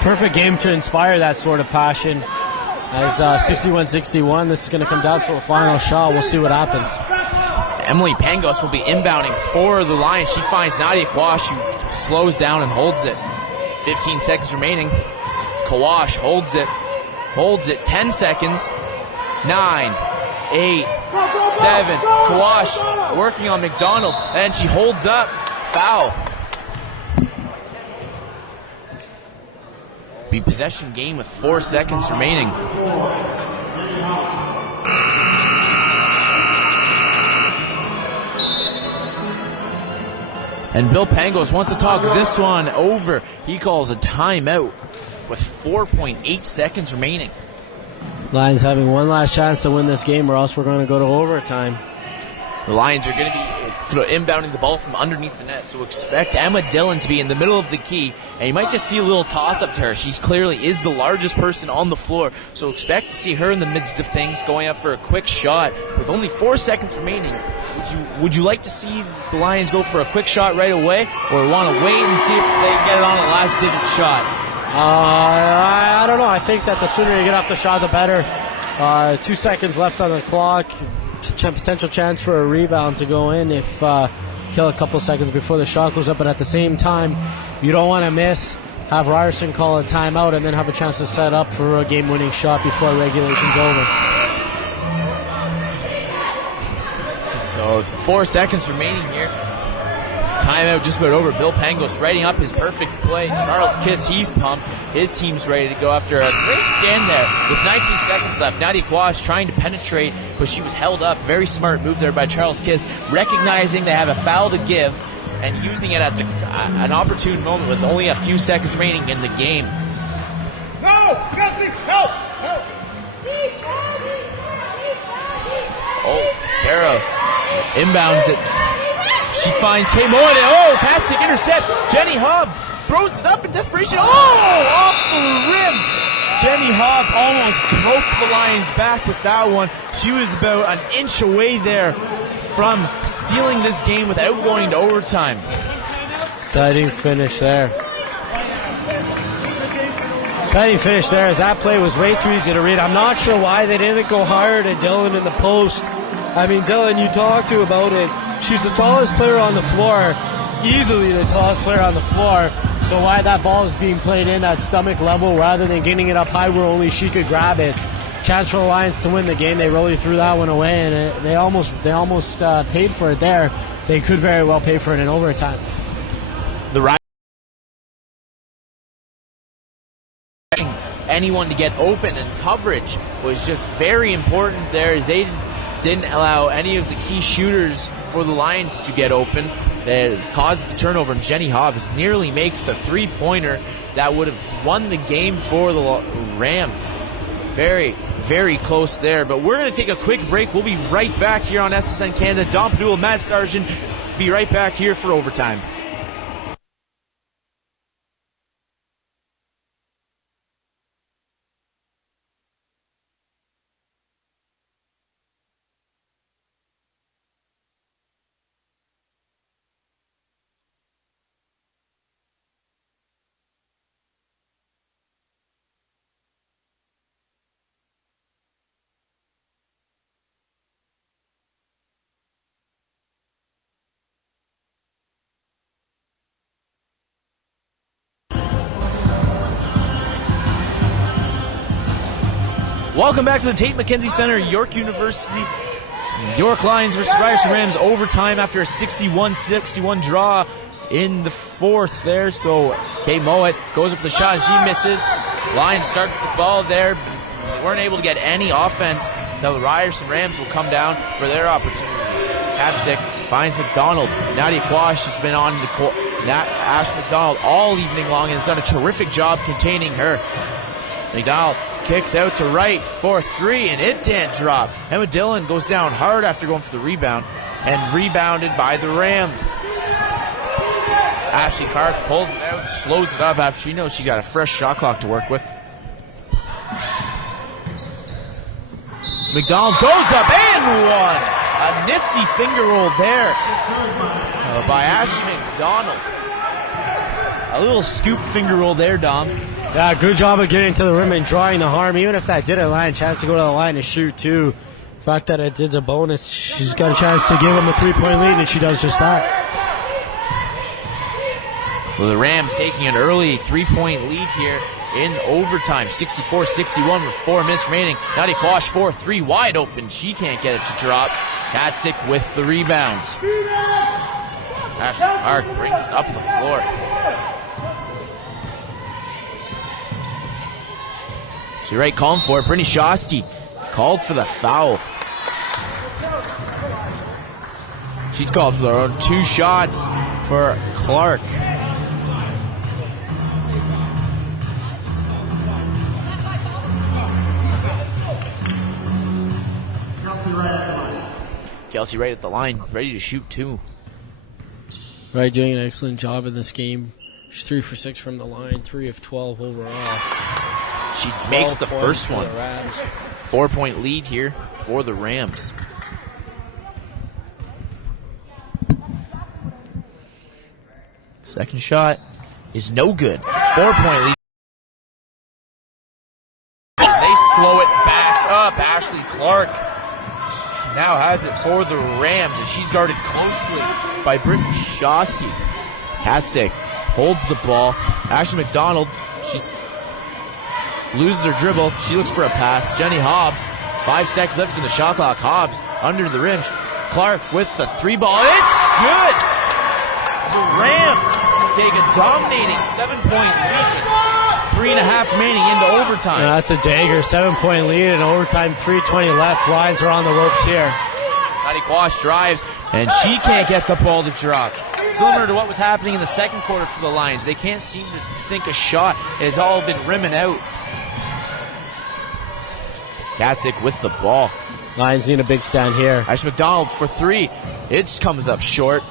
perfect game to inspire that sort of passion. As 61-61, this is going to come down to a final shot. We'll see what happens. Emily Pangos will be inbounding for the Lions. She finds Nadia Kawash, who slows down and holds it. 15 seconds remaining. Kawash holds it. 10 seconds. 9, 8, 7. Kawash working on McDonald, and she holds up. Foul. Be possession game with 4 seconds remaining. And Bill Pangos wants to talk this one over. He calls a timeout with 4.8 seconds remaining. Lions having one last chance to win this game, or else we're going to go to overtime. The Lions are going to be inbounding the ball from underneath the net, so expect Emma Dillon to be in the middle of the key, and you might just see a little toss-up to her. She clearly is the largest person on the floor, so expect to see her in the midst of things, going up for a quick shot with only 4 seconds remaining. Would you like to see the Lions go for a quick shot right away, or want to wait and see if they can get it on a last-digit shot? I don't know. I think that the sooner you get off the shot, the better. 2 seconds left on the clock. Potential chance for a rebound to go in if kill a couple seconds before the shot goes up, but at the same time you don't want to miss, have Ryerson call a timeout and then have a chance to set up for a game-winning shot before regulation's over. So 4 seconds remaining here. Timeout just about over. Bill Pangos writing up his perfect play. Charles Kiss, he's pumped. His team's ready to go after a great stand there with 19 seconds left. Nadia Kawash trying to penetrate, but she was held up. Very smart move there by Charles Kiss, recognizing they have a foul to give and using it at an opportune moment with only a few seconds remaining in the game. No! Nothing! Help! Help! Oh, Barros inbounds it. She finds Kay Moynihan. Oh, passing intercept. Jenny Hobb throws it up in desperation. Oh, off the rim. Jenny Hobb almost broke the Lions back with that one. She was about an inch away there from sealing this game without going to overtime. Exciting finish there. Exciting finish there, as that play was way too easy to read. I'm not sure why they didn't go higher to Dylan in the post. I mean, Dylan, you talked to about it. She's the tallest player on the floor, easily the tallest player on the floor. So why that ball is being played in at stomach level rather than getting it up high where only she could grab it. Chance for the Lions to win the game. They really threw that one away, and they almost paid for it there. They could very well pay for it in overtime. The anyone to get open, and coverage was just very important there, as they didn't allow any of the key shooters for the Lions to get open. They caused the turnover, and Jenny Hobbs nearly makes the three-pointer that would have won the game for the Rams. Very, very close there, but we're going to take a quick break. We'll be right back here on SSN Canada. Dom Padula, Matt Sargent, be right back here for overtime. Welcome back to the Tate McKenzie Center, York University. York Lions versus Ryerson Rams overtime after a 61-61 draw in the fourth there. So Kay Mowat goes up for the shot and she misses. Lions start the ball there. They weren't able to get any offense. Now the Ryerson Rams will come down for their opportunity. Katsick finds McDonald. Nadia Quash has been on the court. Ash McDonald all evening long and has done a terrific job containing her. McDonald kicks out to right for three, and it didn't drop. Emma Dillon goes down hard after going for the rebound, and rebounded by the Rams. Ashley Clark pulls it out, slows it up after she knows she's got a fresh shot clock to work with. McDonald goes up and one. A nifty finger roll there by Ashley McDonald. A little scoop finger roll there, Dom. Yeah, good job of getting to the rim and drawing the harm. Even if that didn't land, chance to go to the line and shoot too. The fact that it did a bonus, she's got a chance to give him a 3-point lead, and she does just that. For the Rams taking an early 3-point lead here in overtime. 64-61 with 4 minutes remaining. Nadia Quash 4-3 wide open. She can't get it to drop. Katsick with the rebound. Ashley Clark brings it up the floor. So you're right, calling for it. Brittany Shosky called for the foul. She's called for her own 2 shots for Clark. Kelsey Wright at the line, ready to shoot too. Wright doing an excellent job in this game. She's 3 for 6 from the line, 3 of 12 overall. She makes the first one. 4-point lead here for the Rams. Second shot is no good. 4-point lead. They slow it back up. Ashley Clark now has it for the Rams as she's guarded closely by Brittany Shosky. Katsick holds the ball. Ashley McDonald, she loses her dribble. She looks for a pass. Jenny Hobbs, 5 seconds left in the shot clock. Hobbs under the rim. Clark with the 3-ball. It's good! The Rams take a dominating 7-point lead. 3.5 remaining into overtime. Yeah, that's a dagger. 7-point lead in overtime. 3:20 left. Lions are on the ropes here. Nadia Quash drives, and she can't get the ball to drop. Similar to what was happening in the second quarter for the Lions. They can't seem to sink a shot. It's all been rimming out. Katsick with the ball. Lions need a big stand here. Ashley McDonald for 3. It comes up short.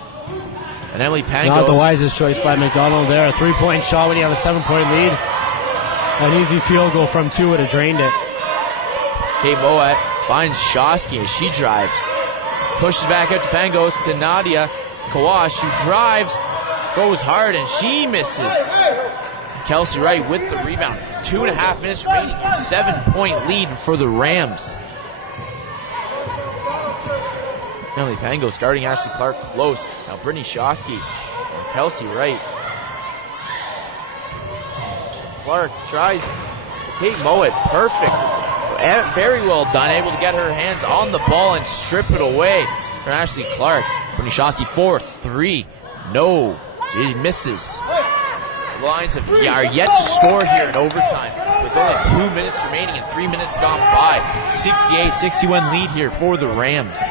And Emily Pangos. Not the wisest choice by McDonald there. A 3-point shot when you have a 7-point lead. An easy field goal from 2 would have drained it. Kay Mowat finds Shosky as she drives. Pushes back out to Pangos to Nadia Kawash, who drives, goes hard, and she misses. Kelsey Wright with the rebound. 2.5 minutes remaining. 7-point lead for the Rams. Emily Pangos guarding Ashley Clark close. Now Brittany Shosky and Kelsey Wright. Clark tries Kate Mowat. Perfect. Very well done. Able to get her hands on the ball and strip it away for Ashley Clark. Brittany Shosky 4-3. No. She misses. The Lions are yet to score here in overtime with only 2 minutes remaining and 3 minutes gone by. 68-61 lead here for the Rams.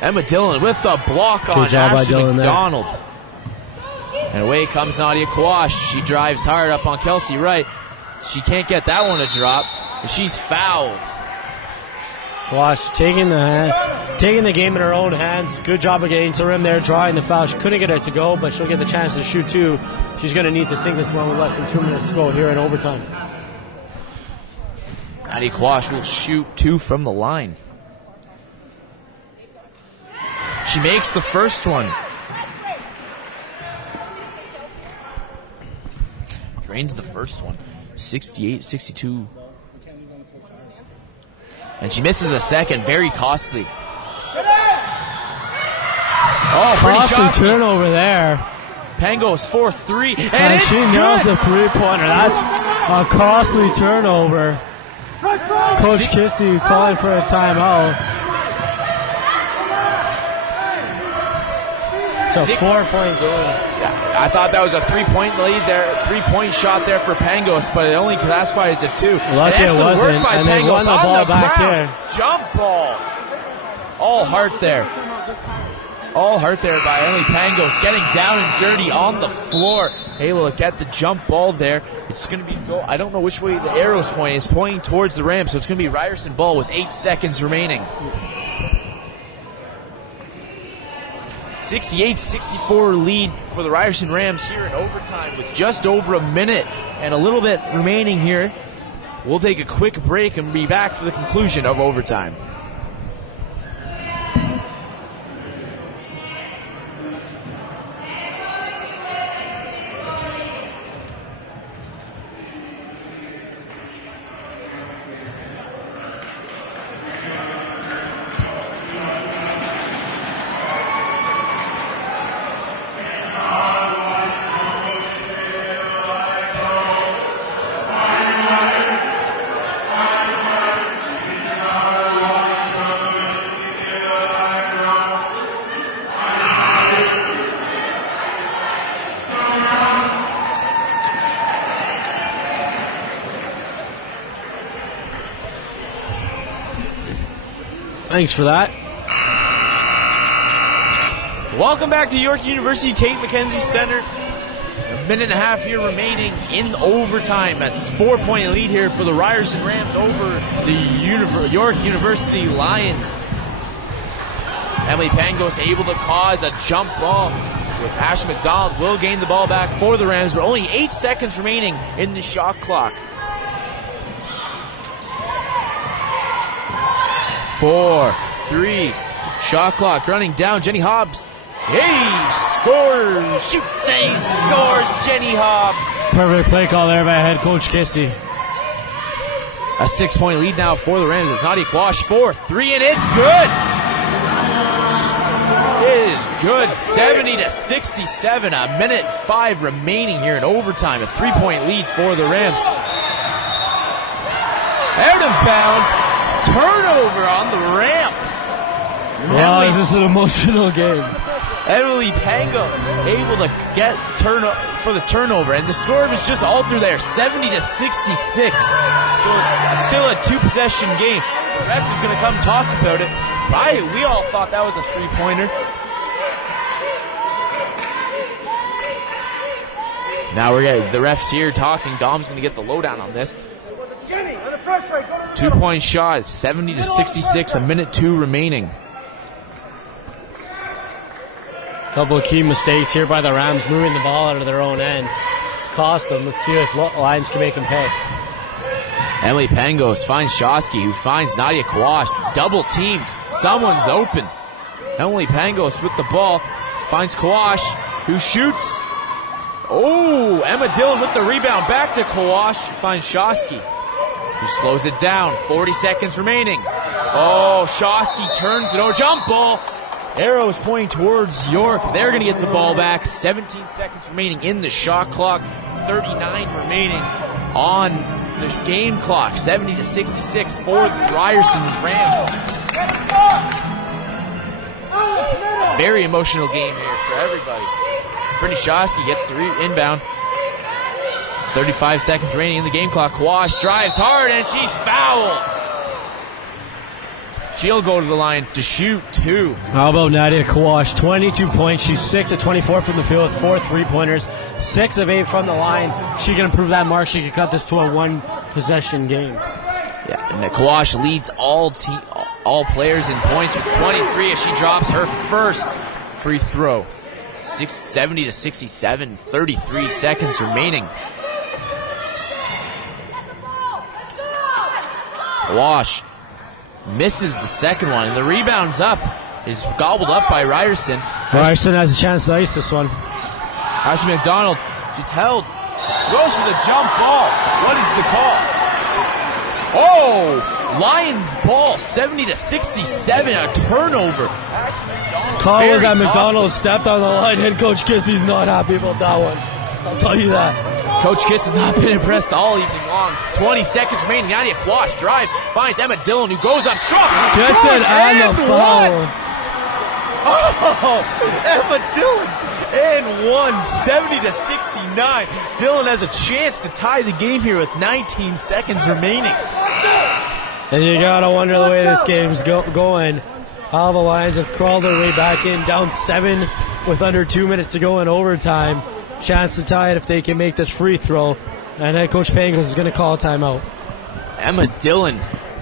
Emma Dillon with the block on Ashley McDonald. And away comes Nadia Kawash. She drives hard up on Kelsey Wright. She can't get that one to drop, and she's fouled. Kawash taking the game in her own hands. Good job of getting to the rim there, drawing the foul. She couldn't get it to go, but she'll get the chance to shoot too. She's going to need to sink this one with less than 2 minutes to go here in overtime. Nadia Kawash will shoot 2 from the line. She makes the first one. Drains the first one. 68-62. And she misses a second. Very costly. Oh, costly turnover there. Pangos 4-3. And she nails the three-pointer. That's a costly turnover. Coach Kissy calling for a timeout. It's a 4-point game. Yeah, I thought that was a 3-point lead there, 3-point shot there for Pangos, but it only classified as a 2. Lucky it wasn't, and they won the ball back here. Jump ball. All heart there. All heart there by Emily Pangos, getting down and dirty on the floor. Able to get the jump ball there. It's going to be I don't know which way the arrow's pointing. It's pointing towards the Rams, so it's going to be Ryerson ball with 8 seconds remaining. 68-64 lead for the Ryerson Rams here in overtime with just over a minute and a little bit remaining here. We'll take a quick break and be back for the conclusion of overtime. Thanks for that. Welcome back to York University Tate McKenzie Center. A minute and a half here remaining in overtime. A 4-point lead here for the Ryerson Rams over the York University Lions. Emily Pangos able to cause a jump ball with Ash McDonald. Will gain the ball back for the Rams, but only 8 seconds remaining in the shot clock. 4, 3, shot clock running down. Jenny Hobbs. Hey, scores! Shoots, a scores, Jenny Hobbs. Perfect play call there by head coach Kissy. A 6-point lead now for the Rams. It's Nadia Quash 4-3, and it's good. It is good. 70-67. A minute 5 remaining here in overtime. A 3-point lead for the Rams. Out of bounds. Turnover on the Rams. Wow, is this an emotional game? Emily Pangos able to get for the turnover, and the score was just altered there, 70-66. So it's still a 2-possession game. The ref is going to come talk about it. We all thought that was a 3-pointer. Now the refs here talking. Dom's going to get the lowdown on this. 2-point shot, 70-66, a minute 2 remaining. Couple of key mistakes here by the Rams, moving the ball out of their own end. It's cost them. Let's see if Lions can make them pay. Emily Pangos finds Shosky, who finds Nadia Kawash. Double teamed. Someone's open. Emily Pangos with the ball. Finds Kawash, who shoots. Oh, Emma Dillon with the rebound. Back to Kawash. Finds Shosky, who slows it down. 40 seconds remaining. Oh, Shosky turns it over. Jump ball. Arrows pointing towards York. They're going to get the ball back. 17 seconds remaining in the shot clock. 39 remaining on the game clock. 70-66 for the Ryerson Rams. Very emotional game here for everybody. Brittany Shosky gets the inbound. 35 seconds remaining in the game clock. Kawash drives hard and she's fouled. She'll go to the line to shoot 2. How about Nadia Kawash? 22 points. She's 6 of 24 from the field with 4 3-pointers, 6 of 8 from the line. She can improve that mark. She can cut this to a 1-possession game. Yeah, and Kawash leads all players in points with 23 as she drops her first free throw. 70-67, 33 seconds remaining. Kawash misses the second one, and the rebound's up. It's gobbled up by Ryerson. Ryerson has a chance to ice this one. Ashley McDonald, she's held. Goes for the jump ball. What is the call? Oh, Lions ball, 70-67, a turnover. Call was that McDonald stepped on the line. Head coach Kissie's not happy about that one. I'll tell you that. Coach Kiss has not been impressed all evening long. 20 seconds remaining. Nadia Kawash drives, finds Emma Dillon, who goes up strong. Gets it and the foul. Oh, Emma Dillon and 1, 70-69. Dillon has a chance to tie the game here with 19 seconds remaining. And you gotta wonder the way this game's going. How the Lions have crawled their way back in, down 7 with under 2 minutes to go in overtime. Chance to tie it if they can make this free throw. And head coach Pangos is going to call a timeout. Emma Dillon,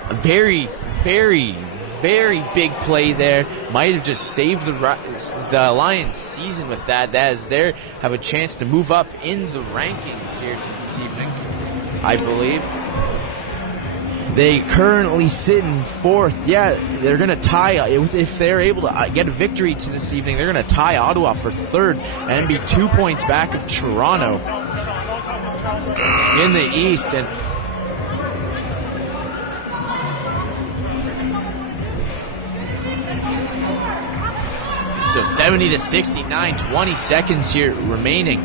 a very, very, very big play there. Might have just saved the Lions season with that. That is there. Have a chance to move up in the rankings here this evening, I believe. They currently sit in 4th. Yeah, they're going to tie. If they're able to get a victory to this evening, they're going to tie Ottawa for 3rd and be 2 points back of Toronto in the East. And so 70-69, 20 seconds here remaining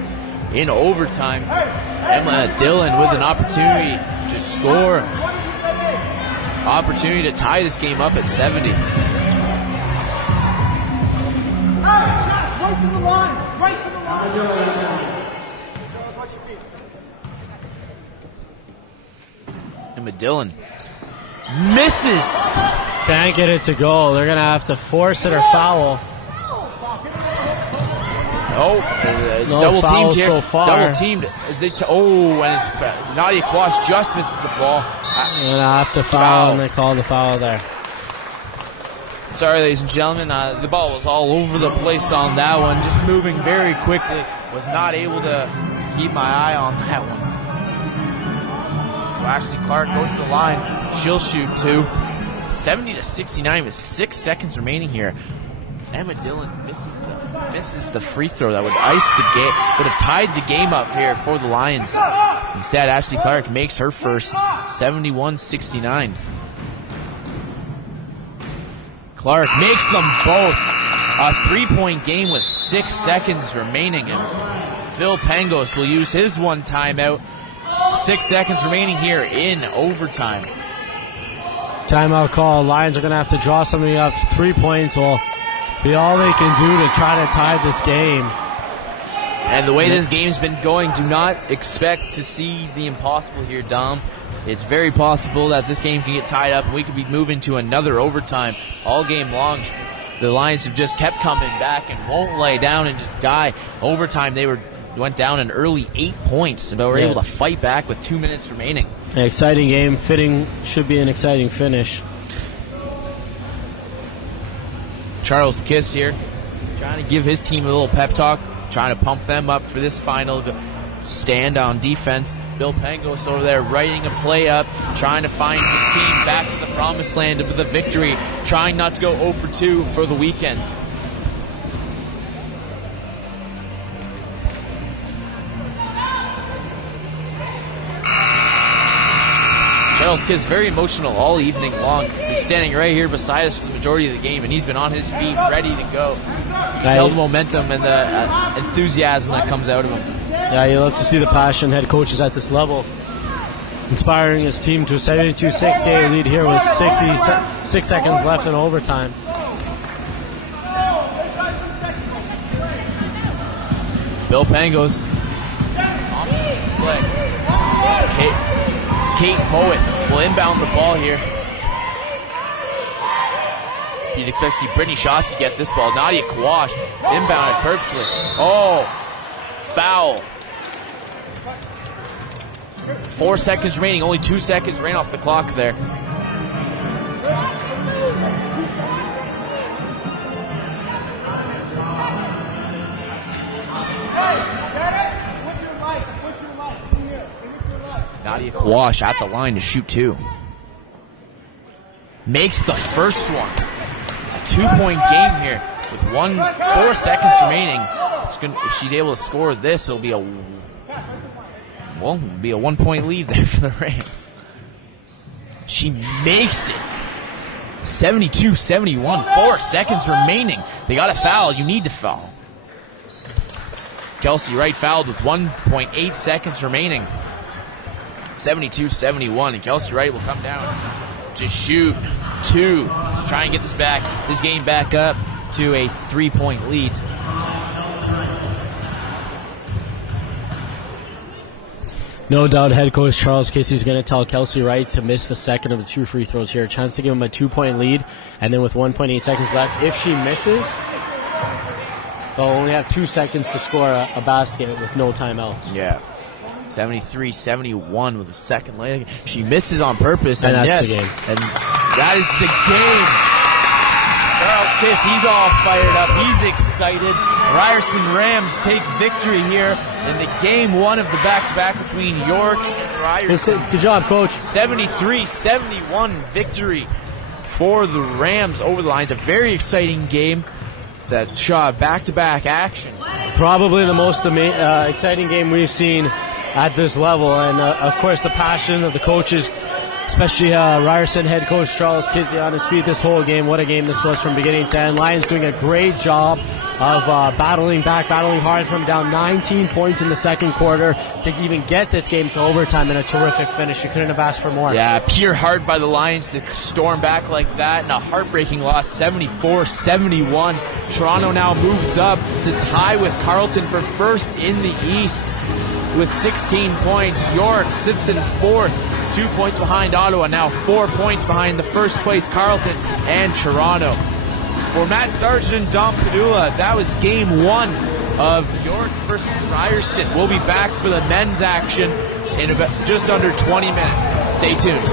in overtime. Emma Dillon with an opportunity to score. Opportunity to tie this game up at 70. Right to the line. Right to the line. Emma Dillon misses. Can't get it to go. They're going to have to force it or foul. Oh, it's No double fouls teamed here. so far. Double teamed. And it's Nadia Kawash just misses the ball. They're going to have to foul, and they call the foul there. Sorry, ladies and gentlemen, the ball was all over the place on that one. Just moving very quickly. Was not able to keep my eye on that one. So Ashley Clark goes to the line. She'll shoot 2. 70-69 with 6 seconds remaining here. Emma Dillon misses the free throw that would ice the game, would have tied the game up here for the Lions. Instead, Ashley Clark makes her first. 71-69. Clark makes them both. A 3-point game with 6 seconds remaining, and Bill Pangos will use his one timeout. 6 seconds remaining here in overtime. Timeout call. Lions are going to have to draw something up. 3 points will be all they can do to try to tie this game. And the way this game's been going, do not expect to see the impossible here, Dom. It's very possible that this game can get tied up and we could be moving to another overtime all game long. The Lions have just kept coming back and won't lay down and just die. Overtime, they went down an early 8 points, but were able to fight back with 2 minutes remaining. An exciting game. Should be an exciting finish. Charles Kiss here, trying to give his team a little pep talk, trying to pump them up for this final stand on defense. Bill Pangos over there writing a play up, trying to find his team back to the promised land of the victory, trying not to go 0 for 2 for the weekend. Charles Kidd's very emotional all evening long. He's standing right here beside us for the majority of the game, and he's been on his feet, ready to go. You can tell the momentum and the enthusiasm that comes out of him. Yeah, you love to see the passion. Head coaches at this level inspiring his team to a 72-68 lead here with 66 seconds left in overtime. Bill Pangos on the play. Kate Mowat will inbound the ball here. You'd expect to see Brittany Shawsey get this ball. Nadia Kawash is inbounded perfectly. Oh, foul. 4 seconds remaining, only 2 seconds ran off the clock there. Nadia Kawash at the line to shoot 2. Makes the first one. A 2-point game here with 4 seconds remaining. If she's able to score this, it'll be a 1-point lead there for the Rams. She makes it. 72-71. 4 seconds remaining. They got a foul. You need to foul. Kelsey Wright fouled with 1.8 seconds remaining. 72-71, and Kelsey Wright will come down to shoot 2 to try and get this game back up to a 3-point lead. No doubt head coach Charles Casey is going to tell Kelsey Wright to miss the second of the 2 free throws here. A chance to give him a 2-point lead, and then with 1.8 seconds left, if she misses, they'll only have 2 seconds to score a basket with no timeouts. Yeah. 73-71 with a second leg. She misses on purpose, and that's yes, the game. And that is the game. Charles Kiss, he's all fired up. He's excited. Ryerson Rams take victory here in the game 1 of the back-to-back between York and Ryerson. Good job, coach. 73-71 victory for the Rams over the lines. A very exciting game that saw back-to-back action. Probably the most exciting game we've seen at this level, and of course the passion of the coaches, especially Ryerson head coach Charles Kizzy on his feet this whole game. What a game this was from beginning to end. Lions doing a great job of battling hard from down 19 points in the second quarter to even get this game to overtime, and a terrific finish. You couldn't have asked for more. Yeah, pure heart by the Lions to storm back like that, and a heartbreaking loss, 74-71. Toronto now moves up to tie with Carleton for first in the East with 16 points. York sits in fourth, 2 points behind Ottawa, now 4 points behind the first place Carleton and Toronto. For Matt Sargent and Dom Padula, that was game 1 of York versus Ryerson. We'll be back for the men's action in about just under 20 minutes. Stay tuned.